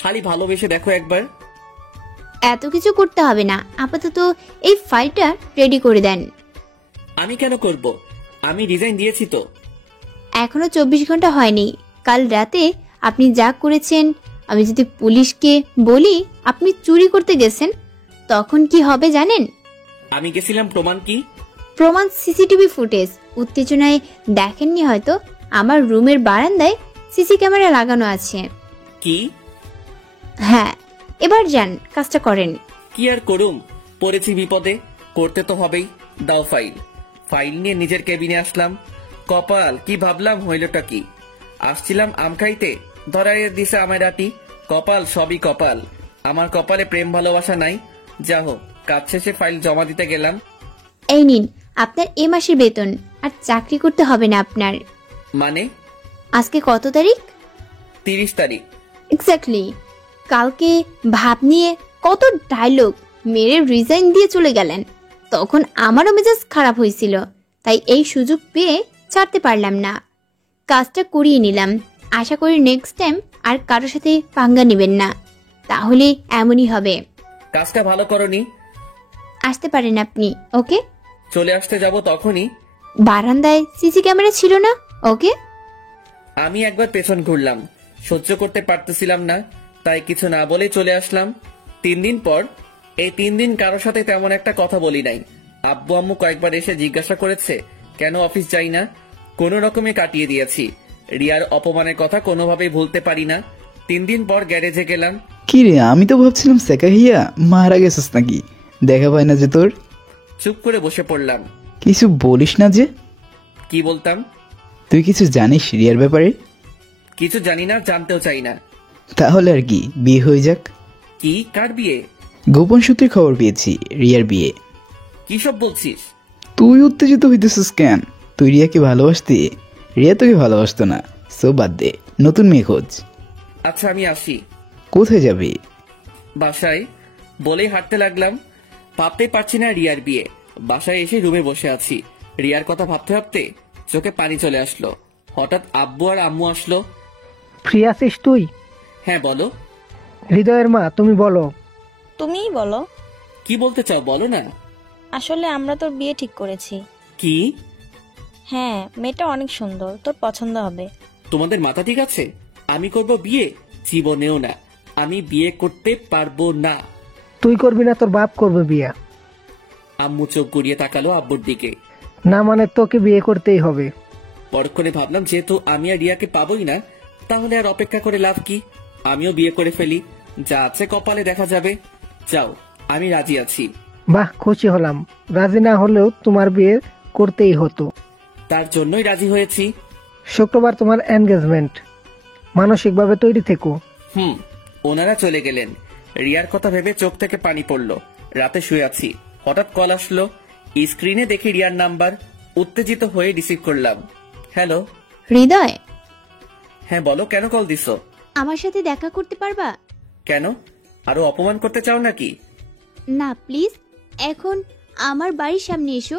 খালি ভালোবেসে দেখো একবার। এত কিছু করতে হবে না, আপাতত এই ফাইলটা রেডি করে দেন। আমি কেন করব? আমি রিজাইন দিয়েছি তো। এখনো 24 ঘন্টা হয়নি। কাল রাতে আপনি যা করেছেন, আমি যদি পুলিশকে বলি আপনি চুরি করতে গেছেন, তখন কি হবে জানেন? আমি গেছিলাম, প্রমাণ কি? প্রমাণ সিসিটিভি ফুটেজ। উত্তেজনায় দেখেননি হয়তো, আমার রুমের বারান্দায় সিসি ক্যামেরা লাগানো আছে। কি? হ্যাঁ, এবার যান, কাজটা করেন। কি আর করুম, পড়েছি বিপদে, করতে তো হবেই। দাও ফাইল। ফাইল নিয়ে নিজের কেবিনে আসলাম। কপাল, কি ভাবলাম হইলটা কি? আসছিলাম আম খাইতে, ধরাইয়া দিছে আমায় রাটি। কপাল, সবই কপাল। আমার কপালে প্রেম ভালোবাসা নাই। যা হোক, কাজ শেষে ফাইল জমা দিতে গেলাম। এই নিন আপনার এ মাসের বেতন, আর চাকরি করতে হবে না আপনার। মানে? আজকে কত তারিখ? 30 তারিখ। এক্স্যাক্টলি। কালকে ভাব নিয়ে কত ডায়লগ মেরে রিজাইন দিয়ে চলে গেলেন, তখন আমারও মেজাজ খারাপ হয়েছিল, তাই এই সুযোগ পেয়ে ছাড়তে পারলাম না। কাজটা করিয়ে নিলাম। আশা করি নেক্সট টাইম আর কারোর সাথে পাঙ্গা নেবেন না, তাহলে এমনই হবে। কাজটা ভালো করনি। আসতে পারেন আপনি, ওকে? চলে আসতে যাব তখনই বারান্দায় সিসি ক্যামেরা ছিল না, ওকে? আমি একবার পেছন ঘুরলাম। সহ্য করতে পারতেছিলাম না। তাই কিছু না বলে চলে আসলাম। 3 দিন পর, এই 3 দিন কারোর সাথে তেমন একটা কথা বলি নাই। আব্বু আম্মু কয়েকবার এসে জিজ্ঞাসা করেছে কেন অফিস যাই না, কোনো রকমে কাটিয়ে দিয়েছি। রিয়ার অপমানের কথা কোনোভাবেই ভুলতে পারি না। 3 দিন পর গ্যারেজে গেলাম। কি রে, আমি তো ভাবছিলাম সেকাহিয়া মারা গেছিস নাকি, দেখা পায় না যে তোর। চুপ করে বসে পড়লাম। কিছু বলিস না যে? কি বলতাম? তুই কিছু জানিস রিয়ার ব্যাপারে? কিছু জানি না, জানতেও চাই না। তাহলে আর কি, বিয়ে হয়ে যাক। কি? কার বিয়ে? গোপন সূত্রে খবর পেয়েছি রিয়ার বিয়ে। কি সব বলছিস? তুই উত্তেজিত হইতেছিস কেন? তুই রিয়াকে ভালোবাসতি, রিয়া তোকে ভালোবাসতো না। সো বাদ দে, নতুন মেয়ে খোঁজ। আচ্ছা আমি আসি। কোথায় যাবি? বাসায় বলেই হাঁটতে লাগলাম। ভাবতেই পারছি না রিয়ার বিয়ে। বাসায় এসে রুমে বসে আছি। রিয়ার কথা ভাবতে ভাবতে চোখে পানি চলে আসলো। হঠাৎ আব্বু আর আম্মু আসলো। ফ্রি আছিস তুই? হ্যাঁ বলো। হৃদয়ের মা, তুমি বলো। তুমিই বলো। কি বলতে চাও বলো না। আসলে আমরা তোর বিয়ে ঠিক করেছি। কি? হ্যাঁ, মেয়েটা অনেক সুন্দর, তোর পছন্দ হবে। তোমাদের মাথা ঠিক আছে? আমি করব বিয়ে? জীবনেও না, আমি বিয়ে করতে পারবো না। তুই করবি না, তোর বাপ করবে বিয়ে। আম্মু চোখ গড়িয়ে তাকালো আব্বুর দিকে। না মানে তোকে বিয়ে করতেই হবে। পরক্ষণে ভাবলাম যেহেতু আমি আর রিয়াকে পাবোই না, তাহলে আর অপেক্ষা করে লাভ কি, আমিও বিয়ে করে ফেলি। যা আছে কপালে দেখা যাবে। যাও, আমি রাজি আছি। বাহ, খুশি হলাম। রাজি না হলেও তোমার বিয়ে করতেই হতো। তার জন্যই রাজি হয়েছি। শুক্রবার তোমার এনগেজমেন্ট, মানসিকভাবে তৈরি থেকো। ওনারা চলে গেলেন। রিয়ার কথা ভেবে চোখ থেকে পানি পড়লো। রাতে শুয়ে আছি, হঠাৎ কল আসলো। স্ক্রিনে দেখি রিয়ার নাম্বার। উত্তেজিত হয়ে রিসিভ করলাম। হ্যালো। হৃদয়, হ্যাঁ বলো, কেন কল দিছো? আমার সাথে দেখা করতে পারবা? কেন, আরো অপমান করতে চাও নাকি? না প্লিজ, এখন আমার বাড়ির সামনে এসো।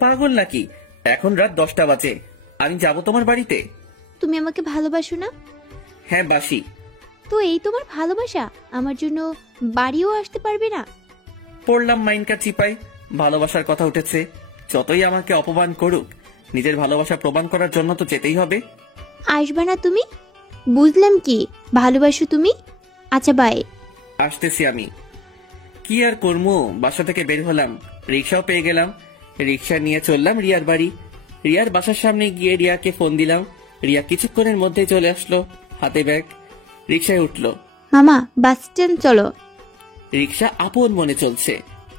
পাগল নাকি? এখন রাত 10টা বাজে, আমি যাব তোমার বাড়িতে? তুমি আমাকে ভালোবাসো না? হ্যাঁ বাসি। তো এই তোমার ভালোবাসা, আমার জন্য বাড়িও আসতে পারবে না? পড়লাম মাইনকার চিপায়, ভালোবাসার কথা উঠেছে। যতই আমাকে অপমান করুক, নিজের ভালোবাসা প্রমাণ করার জন্য তো যেতেই হবে। আসবে না তুমি? বুঝলাম কি, ভালোবাসো তুমি। আচ্ছা বাই। আসতেছি আমি। কি আর করবো, বাসা থেকে বের হলাম, রিক্সাও পেয়ে গেলাম। রিক্সা নিয়ে চললাম রিয়ার বাড়ি। রিয়ার বাসার সামনে গিয়ে রিয়াকে ফোন দিলাম। রিয়া কিছুক্ষণের মধ্যেই চলে আসলো, হাতে ব্যাগ। রিক্সায় উঠলো। মামা, বাস স্ট্যান্ড চলো। রিক্সা আপন মনে চলছে।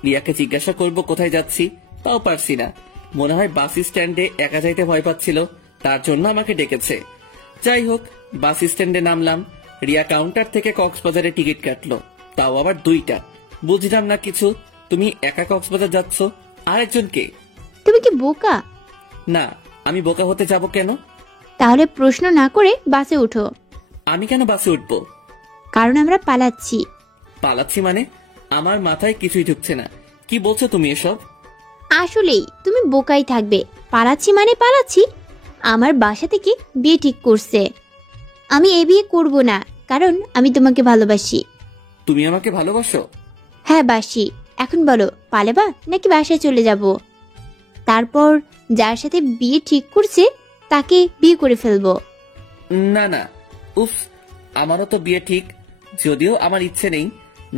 রিয়াকে জিজ্ঞাসা করব কোথায় যাচ্ছি, তাও পারছি না। মনে হয় বাস স্ট্যান্ডে একা যাইতে ভয় পাচ্ছিল, তার জন্য আমাকে ডেকেছে। যাই হোক, বাস স্ট্যান্ডে নামলাম। রিয়া কাউন্টার থেকে কক্সবাজারে টিকিট কাটলো, তাও আবার 2টা। বুঝলাম না কিছু। তুমি একা কক্সবাজার যাচ্ছ, আরেকজনকে? তুমি কি বোকা? না, আমি বোকা হতে যাব কেন? তাহলে প্রশ্ন না করে বাসে উঠো। আমি কেন বাসে উঠবো? কারণ আমরা পালাচ্ছি। পালাচ্ছি মানে? আমার মাথায় কিছুই ঢুকছে না। কি বলছো তুমি এসব? আসলেই তুমি বোকাই থাকবে। পালাচ্ছি মানে পালাচ্ছি। আমার বাসা থেকে বিয়ে ঠিক করছে। আমি এ বিয়ে করব না, কারণ আমি তোমাকে ভালোবাসি। তুমি আমাকে ভালোবাসো? হ্যাঁ বাসি। এখন বলো, পালাবা নাকি বাসায় চলে যাব? তারপর যার সাথে বিয়ে ঠিক করছে তাকে বিয়ে করে ফেলবো। না না, উফ, আমারও তো বিয়ে ঠিক। যদিও আমার ইচ্ছে নেই,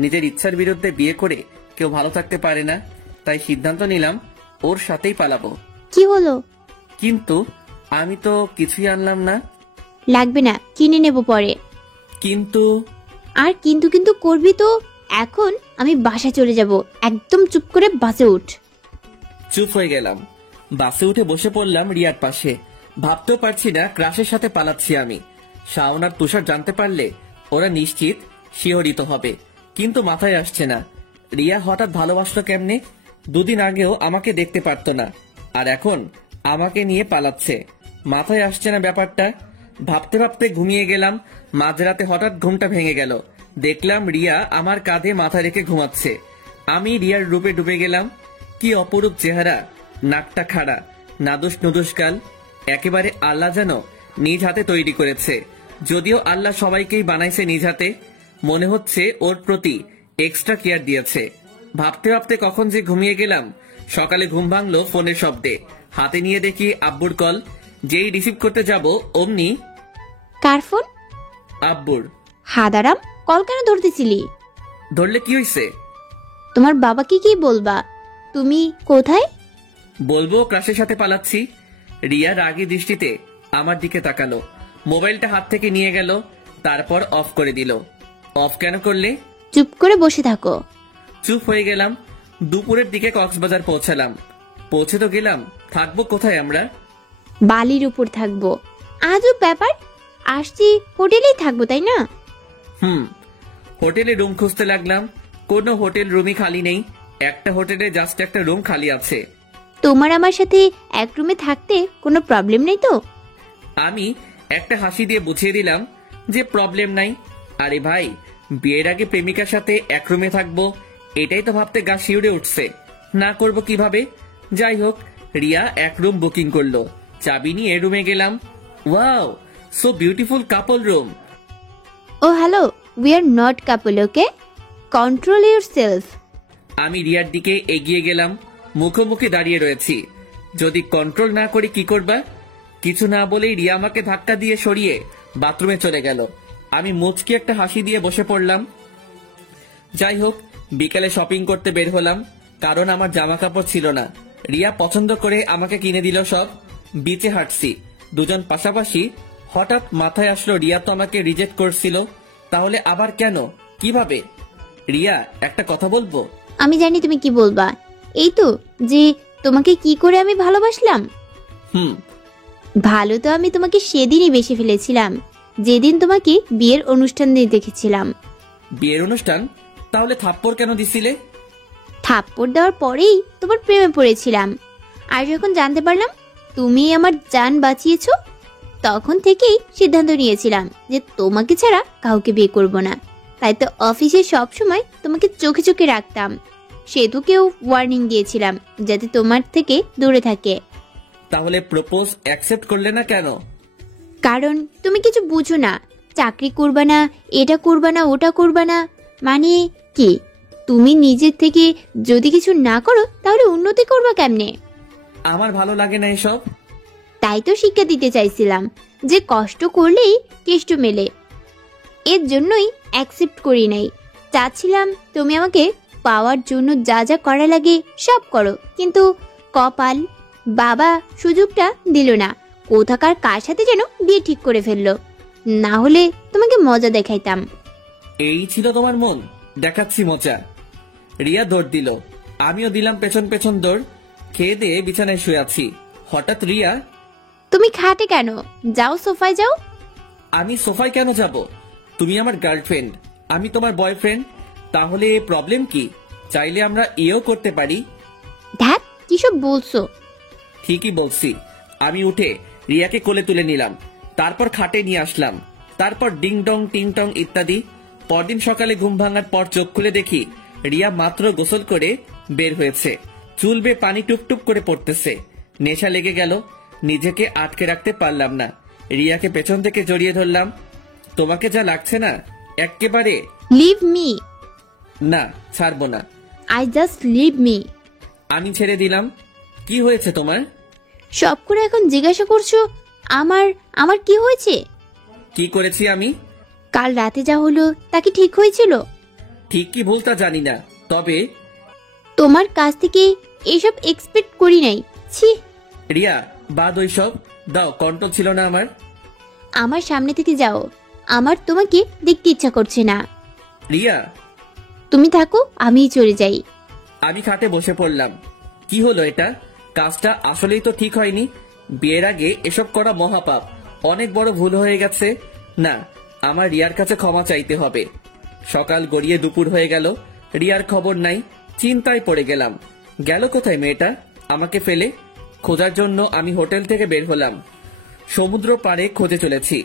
নিজের ইচ্ছার বিরুদ্ধে বিয়ে করে কেউ ভালো থাকতে পারে না। তাই সিদ্ধান্ত নিলাম ওর সাথেই পালাবো। কি হলো? কিন্তু আমি তো কিছুই আনলাম না। লাগবে না, কিনে নেব পরে। কিন্তু? আর কিন্তু কিন্তু করবি তো। এখন আমি বাসায় চলে যাব। একদম চুপ করে বাসে উঠ। চুপ হয়ে গেলাম। বাসে উঠে বসে পড়লাম রিয়ার পাশে। ভাবতেও পারছি না ক্রাশের সাথে পালাচ্ছি আমি। শাওন আর তুষার জানতে পারলে ওরা নিশ্চিত শিহরিত হবে, কিন্তু মাথায় আসছে না রিয়া হঠাৎ ভালোবাসলো কেমনে। 2 দিন আগেও আমাকে দেখতে পারতো না, আর এখন আমাকে নিয়ে পালাচ্ছে। মাথায় আসছে না ব্যাপারটা। ভাবতে ভাবতে ঘুমিয়ে গেলাম। মাঝরাতে হঠাৎ ঘুমটা ভেঙে গেল। দেখলাম রিয়া আমার কাঁধে মাথা রেখে ঘুমাচ্ছে। আমি রিয়ার রূপে ডুবে গেলাম। কি অপরূপ চেহারা, নাকটা খাড়া, নাদুস নুদুস গাল, একেবারে আল্লাহ যেন নিজ হাতে তৈরি করেছে। যদিও আল্লাহ সবাইকেই বানাইছে নিজ হাতে, মনে হচ্ছে ওর প্রতি এক্সট্রা কেয়ার দিয়েছে। ভাবতে ভাবতে কখন যে ঘুমিয়ে গেলাম। সকালে ঘুম ভাঙলো ফোনের শব্দে। হাতে নিয়ে দেখি আব্বুর কল। যেই রিসিভ করতে যাব অমনি। কার ফোন? আব্বুর। হাদারাম, কল কেন ধরতেছিলি? ধরলে কি হইছে? তোমার বাবাকে কি বলবা? তুমি কোথায়? বলবো ক্রাশের সাথে পালাচ্ছি। রিয়া রাগী দৃষ্টিতে আমার দিকে তাকালো, মোবাইলটা হাত থেকে নিয়ে গেল, তারপর অফ করে দিল। অফ কেন করলে? চুপ করে বসে থাকো। চুপ হয়ে গেলাম। দুপুরের দিকে কক্সবাজার পৌঁছালাম। পৌঁছে তো গেলাম, থাকবো কোথায় আমরা? বালির উপর থাকবো। আজও ব্যাপার, আসছি হোটেলেই থাকবো তাই না? হোটেলে রুম খুঁজতে লাগলাম, কোনো হোটেল রুমই খালি নেই। একটা হোটেলে জাস্ট একটা রুম খালি আছে। তোমার আমার সাথে এক রুমে থাকতে কোনো প্রবলেম নেই তো? আমি একটা হাসি দিয়ে বুঝিয়ে দিলাম যে প্রবলেম নাই। আরে ভাই, বিয়ের আগে প্রেমিকার সাথে এক রুমে থাকবো, এটাই তো ভাবতে গা শিউরে উঠছে। না করব কিভাবে? যাই হোক, রিয়া এক রুম বুকিং করলো, চাবি নিয়ে রুমে গেলাম। Wow, so beautiful couple room. Oh hello, we are not couple, okay? Control yourself. আমি রিয়ার দিকে এগিয়ে গেলাম, মুখোমুখি দাঁড়িয়ে রয়েছি। যদি কন্ট্রোল না করি কি করবা? কিছু না বলেই রিয়া আমাকে ধাক্কা দিয়ে সরিয়ে বাথরুমে চলে গেল। আমি মুচকি একটা হাসি দিয়ে বসে পড়লাম। যাই হোক, বিকেলে শপিং করতে বের হলাম, কারণ আমার জামা কাপড় ছিল না। রিয়া পছন্দ করে আমাকে কিনে দিল সব। বিচে হাঁটছি দুজন পাশাপাশি। হঠাৎ মাথায় আসলো রিয়া তো আমাকে রিজেক্ট করছিল, তাহলে আবার কেন, কিভাবে? রিয়া, একটা কথা বলবো? আমি জানি তুমি কি বলবা। এই তো যে তোমাকে কি করে আমি ভালোবাসলাম। ভালো তো আমি তোমাকে সেদিনই বেশি ফেলেছিলাম, যেদিন তোমাকে বিয়ের অনুষ্ঠানে দেখেছিলাম। বিয়ের অনুষ্ঠান? তাহলে থাপ্পড় কেন দিছিলে? থাপ্পড় দেওয়ার পরেই তোমার প্রেমে পড়েছিলাম। আর যখন জানতে পারলাম তুমি আমার জান বাঁচিয়েছো, তখন থেকেই সিদ্ধান্ত নিয়েছিলাম যে তোমাকে ছাড়া কাউকে বিয়ে করব না। তাই তো অফিসে সব সময় তোমাকে চোখে চোখে রাখতাম। সেতুকেও ওয়ার্নিং দিয়েছিলাম যাতে তোমার থেকে দূরে থাকে। তাহলে প্রপোজ অ্যাকসেপ্ট করলে না কেন? কারণ তুমি কিছু বুঝো না। চাকরি করবা না, এটা করবা না, ওটা করবা না, মানে কি? তুমি নিজের থেকে যদি কিছু না করো তাহলে উন্নতি করবা কেমনে? আমার ভালো লাগে না এসব। তাই তো শিক্ষা দিতে চাইছিলাম যে কষ্ট করলেই কেষ্ট মেলে। এর জন্যই অ্যাকসেপ্ট করি নাই। চাচ্ছিলাম তুমি আমাকে পাওয়ার জন্য যা যা করা লাগে সব করো, কিন্তু কপাল, বাবা সুযোগটা দিল না। কোথাকার কার সাথে যেন বিয়ে ঠিক করে ফেললো, না হলে তোমাকে মজা দেখাইতাম। এই ছিল তোমার মন? দেখাচ্ছি মজা। রিয়া দৌড় দিল, আমিও দিলাম পেছন পেছন দৌড়। খেয়ে দিয়ে বিছানায় শুয়ে আছি। হঠাৎ রিয়া, তুমি খাটে কেন? যাও সোফায় যাও। আমি সোফায় কেন যাব? তুমি আমার গার্লফ্রেন্ড, আমি তোমার বয়ফ্রেন্ড। তাহলে প্রবলেম কি? চাইলে আমরা এও করতে পারি। ধ্যাত, কিসব বলছো? ঠিকই বলছি। আমি উঠে রিয়াকে কোলে তুলে নিলাম, তারপর খাটে নিয়ে আসলাম, তারপর ডিং ডং টিং টং ইত্যাদি। পরদিন সকালে ঘুম ভাঙার পর চোখ খুলে দেখি রিয়া মাত্র গোসল করে বের হয়েছে, চুল বেয়ে পানি টুপটুপ করে পড়তেছে। নেশা লেগে গেল, নিজেকে আটকে রাখতে পারলাম না। রিয়াকে পেছন থেকে জড়িয়ে ধরলাম। তোমাকে যা লাগছে না একেবারে। Leave me. না, ছাড়বো না। I just leave me. আমি ছেড়ে দিলাম। কি হয়েছে তোমার? সব করে এখন জিজ্ঞাসা করছো আমার আমার কি হয়েছে? কি করেছি আমি? কাল রাতে যা হলো তা কি ঠিক হয়েছিল? ঠিক কি ভুল তা জানি না, তবে তোমার কাছ থেকে এসব এক্সপেক্ট করি নাই। ছি। রিয়া, বাদ ওইসব, দাও, কন্ট্রোল ছিল না আমার। আমার সামনে থেকে যাও, আমার তোমাকে দেখতে ইচ্ছা করছে না। রিয়া, তুমি থাকো, আমিই চলে যাই। আমি খাটে বসে পড়লাম। কি হলো এটা? কাজটা আসলেই তো ঠিক হয়নি। বিয়ের আগে এসব করা মহাপাপ, অনেক বড় ভুল হয়ে গেছে। না, আমার রিয়ার কাছে ক্ষমা চাইতে হবে। সকাল গড়িয়ে দুপুর হয়ে গেল, রিয়ার খবর নাই। চিন্তায় পড়ে গেলাম, গেল কোথায় মেয়েটা আমাকে ফেলে? খোঁজার জন্য আমি হোটেল থেকে বের হলাম, সমুদ্র পাড়ে খোঁজে চলেছি।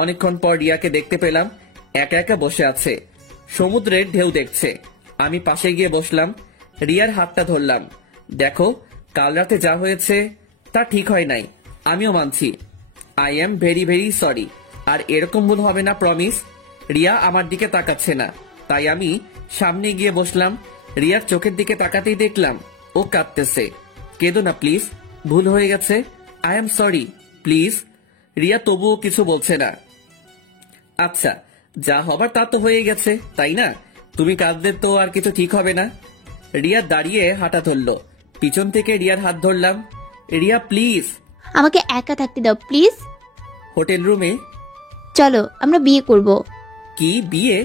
অনেকক্ষণ পর রিয়াকে দেখতে পেলাম, একা একা বসে আছে, সমুদ্রের ঢেউ দেখছে। আমি পাশে গিয়ে বসলাম, রিয়ার হাতটা ধরলাম। দেখো, কাল রাতে যা হয়েছে তা ঠিক হয় নাই, আমিও মানছি। I am very very sorry. আর এরকম ভুল হবে না, প্রমিস। রিয়া আমার দিকে তাকাচ্ছে না, তাই আমি সামনে গিয়ে বসলাম। রিয়ার চোখের দিকে তাকাতেই দেখলাম ও কাঁদতেছে। কেঁদো না প্লিজ, ভুল হয়ে গেছে, I am sorry please. Riya তবুও কিছু বলছে না। আচ্ছা, যা হবার তা তো হয়ে গেছে, তাই না? তুমি কাঁদলে তো আর কিছু ঠিক হবে না। রিয়া দাঁড়িয়ে হাঁটা ধরলো, পিছন থেকে রিয়ার হাত ধরলাম। রিয়া প্লিজ। আমাকে একা থাকতে দাও প্লিজ। হোটেল রুমে। চলো আমরা বিয়ে করব। কি বিয়ে?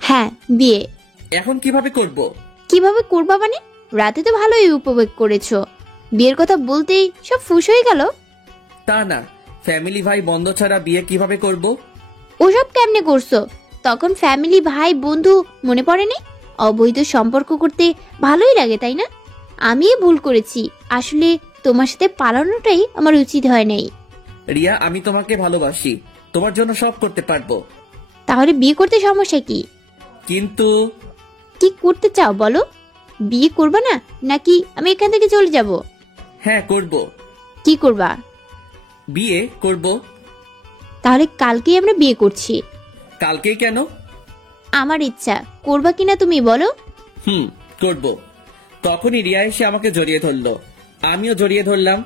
হ্যাঁ বিয়ে। এখন কিভাবে করব? কিভাবে করবা মানে? রাতে তো ভালোই উপভোগ করেছো, বিয়ের কথা বলতেই সব ফুস হয়ে গেল। তা না, ফ্যামিলি ভাই বন্ধ ছাড়া বিয়ে কিভাবে করব? ওসব কেমনে করছো? তখন ফ্যামিলি ভাই বন্ধু মনে পড়েনি? অবৈধ সম্পর্ক করতে ভালোই লাগে তাই না? আমি ভুল করেছি, আসলে তোমার সাথে পালানোটাই আমার উচিত হয় নাই। রিয়া, আমি তোমাকে ভালোবাসি, তোমার জন্য সব করতে পারবো। তাহলে বিয়ে করতে সমস্যা কি? কিন্তু কি করতে চাও বলো? বিয়ে করবা না নাকি আমি এখান থেকে চলে যাব? হ্যাঁ করব। কি করবা? বিয়ে করব। তাহলে কালকেই আমরা বিয়ে করছি। কালকেই কেন? আমার ইচ্ছা, করবা কিনা তুমি বলো। করব। তখনই রিয়া এসে আমাকে জড়িয়ে ধরলো, আমিও জড়িয়ে ধরলাম।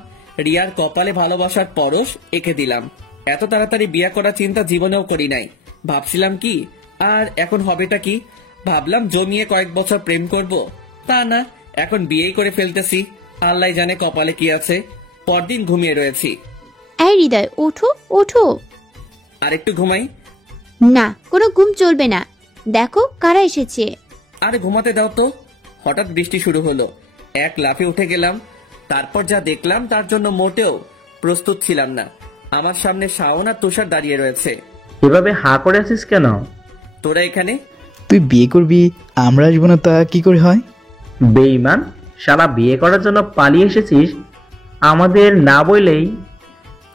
রিয়ার কপালে ভালোবাসার পরশ এঁকে দিলাম। এত তাড়াতাড়ি বিয়ে করার চিন্তা জীবনেও করি নাই। ভাবছিলাম কি আর এখন হবেটা কি, ভাবলাম জমিয়ে কয়েক বছর প্রেম করব, তা না, এখন বিয়েই করে ফেলতেছি। আল্লাহ জানে কপালে কি আছে। পরদিন ঘুমিয়ে রয়েছি। এই হৃদয়, ওঠো ওঠো। আর একটু ঘুমাই। না, কোনো ঘুম চলবে না, দেখো কারা এসেছে। আরে ঘুমাতে দাও তো। হঠাৎ বৃষ্টি শুরু হলো, এক লাফে উঠে গেলাম। তারপর যা দেখলাম তার জন্য মোটেও প্রস্তুত ছিলাম না। আমার সামনে শাওন আর তুষার দাঁড়িয়ে রয়েছে। এভাবে হাঁ করে আছিস কেন? তোরা এখানে? তুই বিয়ে করবি, আমরা আসবো না, তা কি করে হয়? বেঈমান, শালা বিয়ে করার জন্য পালিয়ে এসেছিস আমাদের না বললেই।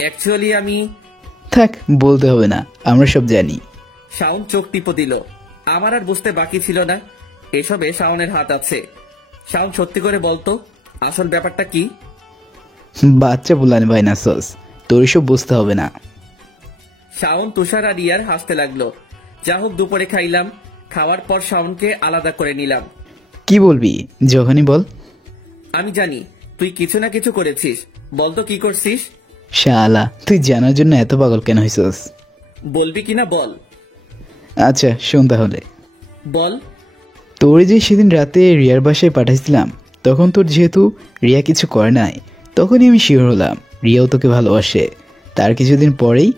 অ্যাকচুয়ালি আমি। থাক, বলতে হবে না, আমরা সব জানি। শাওন চোখ টিপো দিল। আমার আর বুঝতে বাকি ছিল না এসবে শাওনের হাত আছে। শাওন সত্যি করে বলতো আসল ব্যাপারটা কি? বাচ্চা বুলানি ভাই না সস, তোর এসব বুঝতে হবে না। শাওন তুষার আর রিয়ার হাসতে লাগলো। যা হোক দুপুরে খাইলাম, খাওয়ার পর শাওনকে আলাদা করে নিলাম। কি বলবি যখনই বল। আমি জানি তুই কিছু না কিছু করেছিস, বলতো কি করছিস? শালা, তুই জানার জন্য এত পাগল কেন হইছস? বলবি কিনা বল। আচ্ছা শোন তাহলে। বল। তোর যে সেদিন রাতে রিয়ার বাসায় পাঠাইছিলাম, তখন তোর যেহেতু রিয়া কিছু করে নাই, তখনই আমি শিওর হলাম রিয়াও তোকে ভালোবাসে। তার কিছুদিন পরেই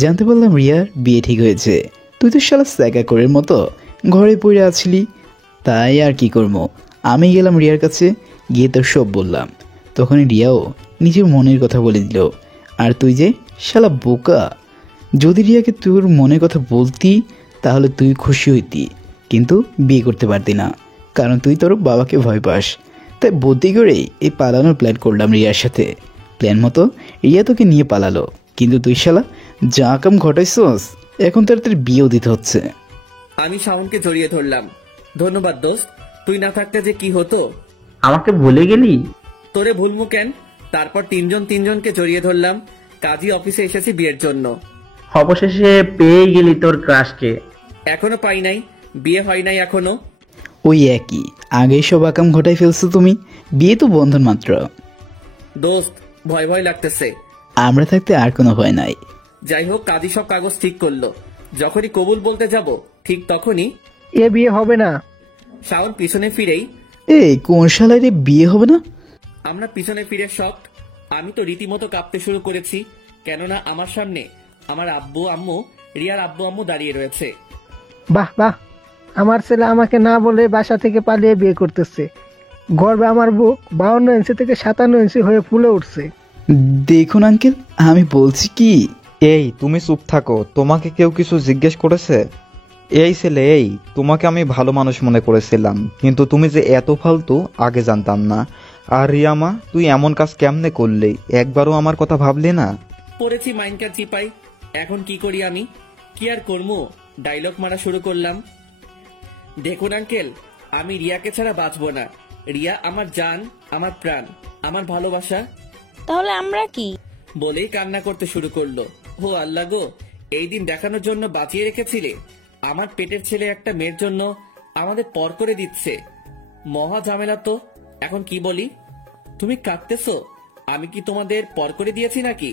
জানতে পারলাম রিয়ার বিয়ে ঠিক হয়েছে। তুই তো শালা স্যাকাকরের মতো ঘরে পড়ে আছিলি। তাই আর কি করবো, আমি গেলাম রিয়ার কাছে, গিয়ে তোর সব বললাম। তখনই রিয়াও নিজের মনের কথা বলে দিল। আর তুই যে শালা বোকা, যদি রিয়াকে তোর মনের কথা বলতি তাহলে তুই খুশি হইতি, কিন্তু বিয়ে করতে পারতি না, কারণ তুই তোর বাবাকে ভয় পাস। তাই বুদ্ধি করেই এই পালানোর প্ল্যান করলাম রিয়ার সাথে। প্ল্যান মতো রিয়া তোকে নিয়ে পালালো, কিন্তু তুই শালা যা কাম ঘটাইছস, এখন তার বিয়েও দিতে হচ্ছে। আমি শাওনকে জড়িয়ে ধরলাম। ধন্যবাদ দোস্ত, তুই না থাকতে যে কি হতো। আমাকে ভুলে গেলি? তোরে ভুলমু কেন? তারপর তিনজনকে জড়িয়ে ধরলাম। কাজী অফিসে এসেছি বিয়ের জন্য। অবশেষে পেয়ে গেলি তোর ক্রাশকে। এখনো পাই নাই, বিয়ে হয় নাই এখনো। ওই একই, আগেই সব আকাম ঘটাই ফেলছো তুমি, বিয়ে তো বন্ধন মাত্র। দোস্ত ভয় ভয় লাগতেছে। আমরা থাকতে আর কোনো ভয় নাই। যাই হোক, কাজী সব কাগজ ঠিক করলো। যখনই কবুল বলতে যাব ঠিক তখনই এ বিয়ে হবে না। শাওন পিছনে ফিরেই, এই কোন শালায় রে বিয়ে হবে না? আমরা পিছনে ফিরে শক। আমি তো রীতিমতো কাঁপতে শুরু করেছি, কেননা আমার সামনে আমার আব্বু আম্মু, রিয়ার আব্বু আম্মু দাঁড়িয়ে রয়েছে। বাহ বাহ, আমার ছেলে আমাকে না বলে বাসা থেকে পালিয়ে বিয়ে করতেছে। গর্বে আমার বুক 52 ইঞ্চি থেকে 57 ইঞ্চি হয়ে ফুলে উঠছে। দেখুন আঙ্কেল, আমি বলছি কি। এই তুমি চুপ থাকো, তোমাকে কেউ কিছু জিজ্ঞেস করেছে? এই ছেলে, এই তোমাকে আমি ভালো মানুষ মনে করেছিলাম, কিন্তু তুমি যে এত ফালতু আগে জানতাম না। আর রিয়ামা, তুই এমন কাজ কেমনে করলি? একবারও আমার কথা ভাবলি না? পড়েছি মাইনকার চিপাই, এখন কি করি আমি? কি আর করবো, ডায়লগ মারা শুরু করলাম। দেখুন আঙ্কেল, আমি রিয়াকে ছাড়া বাঁচবো না। রিয়া আমার জান, আমার প্রাণ, আমার ভালোবাসা। তাহলে আমরা কি? বলেই কান্না করতে শুরু করলো। ও আল্লাহ গো, এই দিন দেখানোর জন্য বাঁচিয়ে রেখেছিলে। আমার পেটের ছেলে একটা মেয়ের জন্য আমাদের পর করে দিচ্ছে। মহা ঝামেলা তো। এখন কি বলি? তুমি কাঁদতেছো? আমি কি তোমাদের পর করে দিয়েছি নাকি?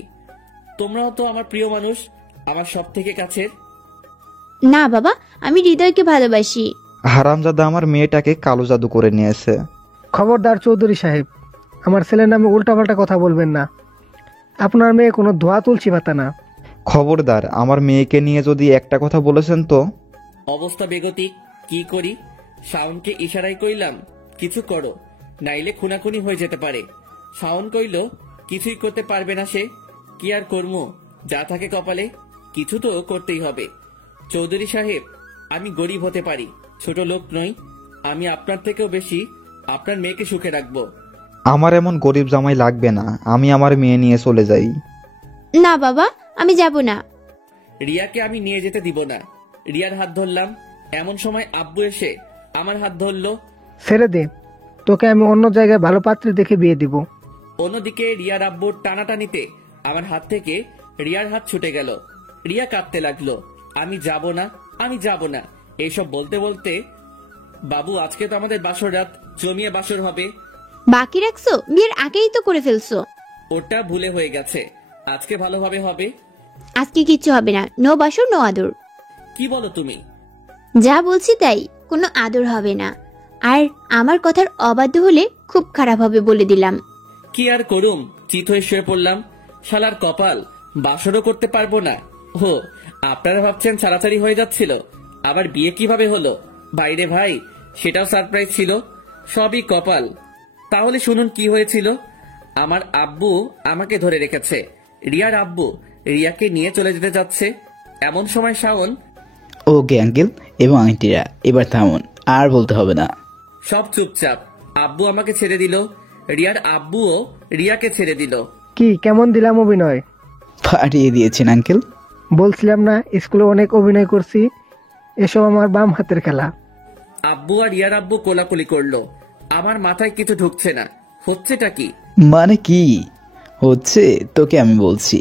তোমরাও তো আমার প্রিয় মানুষ, আমার সব থেকে কাছের। না বাবা, আমি হৃদয়কে ভালোবাসি। হারামজাদা আমার মেয়েটাকে কালো জাদু করে নিয়েছে। খবরদার চৌধুরী সাহেব, আমার ছেলের নামে উল্টাপাল্টা কথা বলবেন না। আপনার মেয়ে কোনো ধোয়া তুলসী পাতা না। খবরদার, আমার মেয়েকে নিয়ে যদি একটা কথা বলেছেন তো। অবস্থা বেগতিক, কি করি? শাওনকে ইশারায় কইলাম কিছু করো, নাইলে খুনাখুনি হয়ে যেতে পারে। শাওন কইল কিছুই করতে পারবে না সে। কি আর করমু, যা থাকে কপালে, কিছু তো করতেই হবে। চৌধুরী সাহেব, আমি গরিব হতে পারি, ছোট লোক নই। আমি আপনার থেকেও বেশি আপনার মেয়েকে সুখে রাখবো। আমার এমন গরিব জামাই লাগবে না, আমি আমার মেয়ে নিয়ে চলে যাই। না বাবা, আমি যাব না। রিয়াকে আমি নিয়ে যেতে দিব না। রিয়ার হাত ধরলাম, এমন সময় আব্বু এসে আমার হাত ধরলো। ছেড়ে দে, তোকে আমি অন্য জায়গায় ভালো পাত্রী দেখে বিয়ে দিব। অন্যদিকে রিয়ার আব্বুর টানাটানিতে আমার হাত থেকে রিয়ার হাত ছুটে গেল। রিয়া কাঁদতে লাগলো, আমি যাব না, আমি যাব না। এইসব বলতে বলতে, বাবু আজকে তো আমাদের বাসর রাত, জমিয়ে বাসর হবে। বাকি রাখছো? বিয়ের আগেই তো করে ফেলছো। ওটা ভুলে হয়ে গেছে, আজকে ভালোভাবে হবে। আজকে কিচ্ছু হবে না, নো বাসর নো আদর। কি বলো তুমি? যা বলছি তাই, কোনো আদর হবে না। আর আমার কথার অবাধ্য হলে খুব খারাপ হবে বলে দিলাম। কি আর করুম, চিত হয়ে শুয়ে পড়লাম। শালার কপাল, বাসরও করতে পারবো না। ও, আপনারা ভাবছেন ছাড়াছাড়ি হয়ে যাচ্ছিল, আবার বিয়ে কিভাবে হলো? বাইরে ভাই, সেটাও সারপ্রাইজ ছিল। সবই কপাল। তাহলে শুনুন কি হয়েছিল। আমার আব্বু আমাকে ধরে রেখেছে, রিয়ার আব্বু রিয়াকে নিয়ে চলে যেতে যাচ্ছে। এমন সময় শাওন, ওকে আঙ্কেল এবং আন্টিরা, এবার থামুন, আর বলতে হবে না। সব চুপচাপ। আব্বু আমাকে ছেড়ে দিল, রিয়ার আব্বুও রিয়াকে ছেড়ে দিল। কি কেমন দিলাম অভিনয়? ফাটিয়ে দিয়েছেন আঙ্কেল। বলছিলাম না স্কুলে অনেক অভিনয় করছি, এসব আমার বাম হাতের খেলা। আব্বু আর রিয়ার আব্বু কোলাকুলি করলো। আমার মাথায় কিছু ঢুকছে না, হচ্ছেটা কি? মানে কি হচ্ছে তোকে আমি বলছি।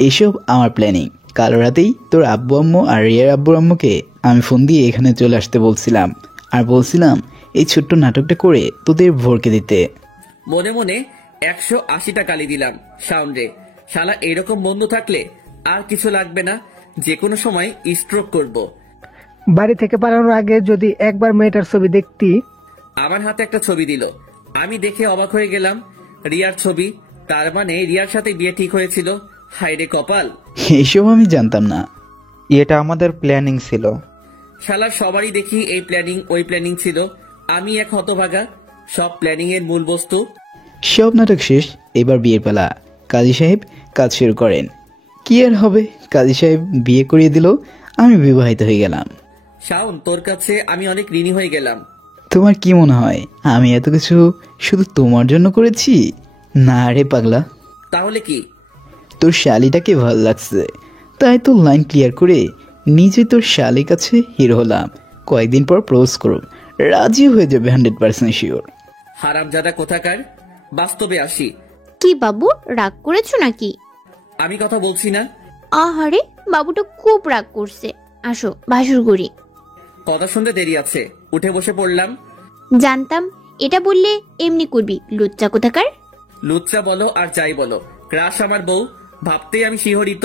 এসব আমার প্ল্যানিং। কাল রাতেই তোর আব্বু আম্মু আর রিয়ার আব্বুর আম্মুকে আমি ফোন দিয়ে এখানে চলে আসতে বলছিলাম, আর বলছিলাম এই ছোট্ট নাটকটা করে তোদের ভরকে দিতে। মনে মনে 180টা গালি দিলাম শাওনরে। শালা এরকম বন্ধু থাকলে আর কিছু লাগবে না, যে কোনো সময় স্ট্রোক করব। বাড়ি থেকে পালানোর আগে যদি একবার মেয়েটার ছবি দেখতি। আমার হাতে একটা ছবি দিল, আমি দেখে অবাক হয়ে গেলাম। রিয়ার ছবি, তার মানে রিয়ার সাথে বিয়ে ঠিক হয়েছিল। হায়রে কপাল, এসব আমি জানতাম না। এটা আমাদের প্ল্যানিং ছিল। শালা সবারই দেখি এই প্ল্যানিং ওই প্ল্যানিং ছিল, আমি এক হতভাগা। সব প্ল্যানিং এর মূল বস্তু। সব নাটক শেষ, এবার বিয়ের পালা। কাজী সাহেব কাজ শুরু করেন। কি আর হবে, কাজী সাহেব বিয়ে করিয়ে দিল, আমি বিবাহিত হয়ে গেলাম। শাওন, তোর কাছে আমি অনেক ঋণী হয়ে গেলাম। তোমার কি মনে হয় আমি এত কিছু শুধু তোমার জন্য করেছি? না রে পাগলা, তাহলে কি? তোর শালিটাকে ভালো লাগছে, তাই তো লাইন ক্লিয়ার করে নিজে তোর শালির কাছে হিরো হলাম। কয়েকদিন পর প্রপোজ করো, রাজি হয়ে যাবে 100% শিওর। হারামজাদা কোথাকার, বাস্তবে আসি। কি বাবু, রাগ করেছো নাকি? আমি কথা বলছি না। আহারে, বাবুটা খুব রাগ করছে। আসো বাসর করি। কথা শুনতে দেরি আছে, উঠে বসে পড়লাম। জানতাম এটা বললে এমনি করবি, লুচ্চা কোথাকার। লুচ্চা বলো আর যাই বলো, ক্রাশ আমার বউ, ভাবতেই আমি শিহরিত।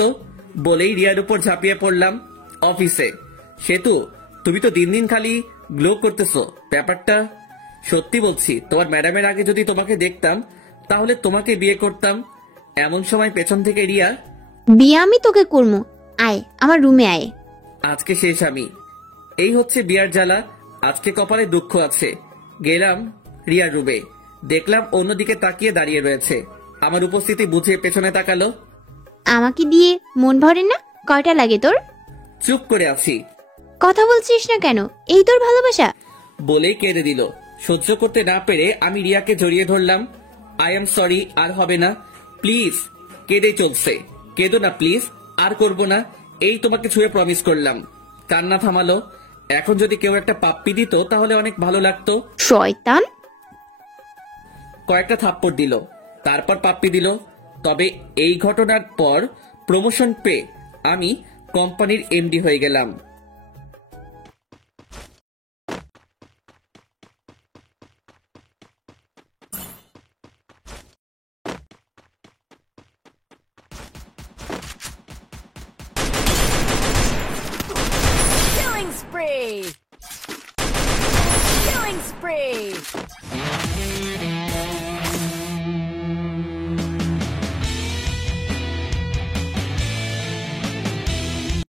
বলেই রিয়ার উপর ঝাঁপিয়ে পড়লাম। অফিসে সেতু, তুমি তো দিন দিন খালি গ্লো করতেছো। ব্যাপারটা সত্যি বলছি, তোমার ম্যাডামের আগে যদি তোমাকে দেখতাম তাহলে তোমাকে বিয়ে করতাম। এমন সময় পেছন থেকে রিয়া, বিয়ে আমি তোকে করবো, আয় আমার রুমে আয়। আজকে শেষ আমি। এই হচ্ছে বিয়ার জ্বালা, আজকে কপালে দুঃখ আছে। গেলাম রিয়ার রুমে, দেখলাম অন্যদিকে তাকিয়ে দাঁড়িয়ে রয়েছে। আমার উপস্থিতি বুঝে পেছনে তাকালো। আমাকে দিয়ে মন ভরে না? কয়টা লাগে তোর? চুপ করে আছি। কথা বলছিস না কেন? এই তোর ভালোবাসা? বলেই কেঁদে দিল। সহ্য করতে না পেরে আমি রিয়াকে জড়িয়ে ধরলাম। আই এম সরি, আর হবে না প্লিজ। কেঁদে চলছে, কেঁদো না প্লিজ, আর করব না, এই তোমাকে ছুঁয়ে প্রমিস করলাম। কান্না থামালো। এখন যদি কেউ একটা পাপ্পি দিত তাহলে অনেক ভালো লাগতো। শয়তান। কয়েকটা থাপ্পড় দিল, তারপর পাপ্পি দিল। তবে এই ঘটনার পর প্রমোশন পেয়ে আমি কোম্পানির এমডি হয়ে গেলাম।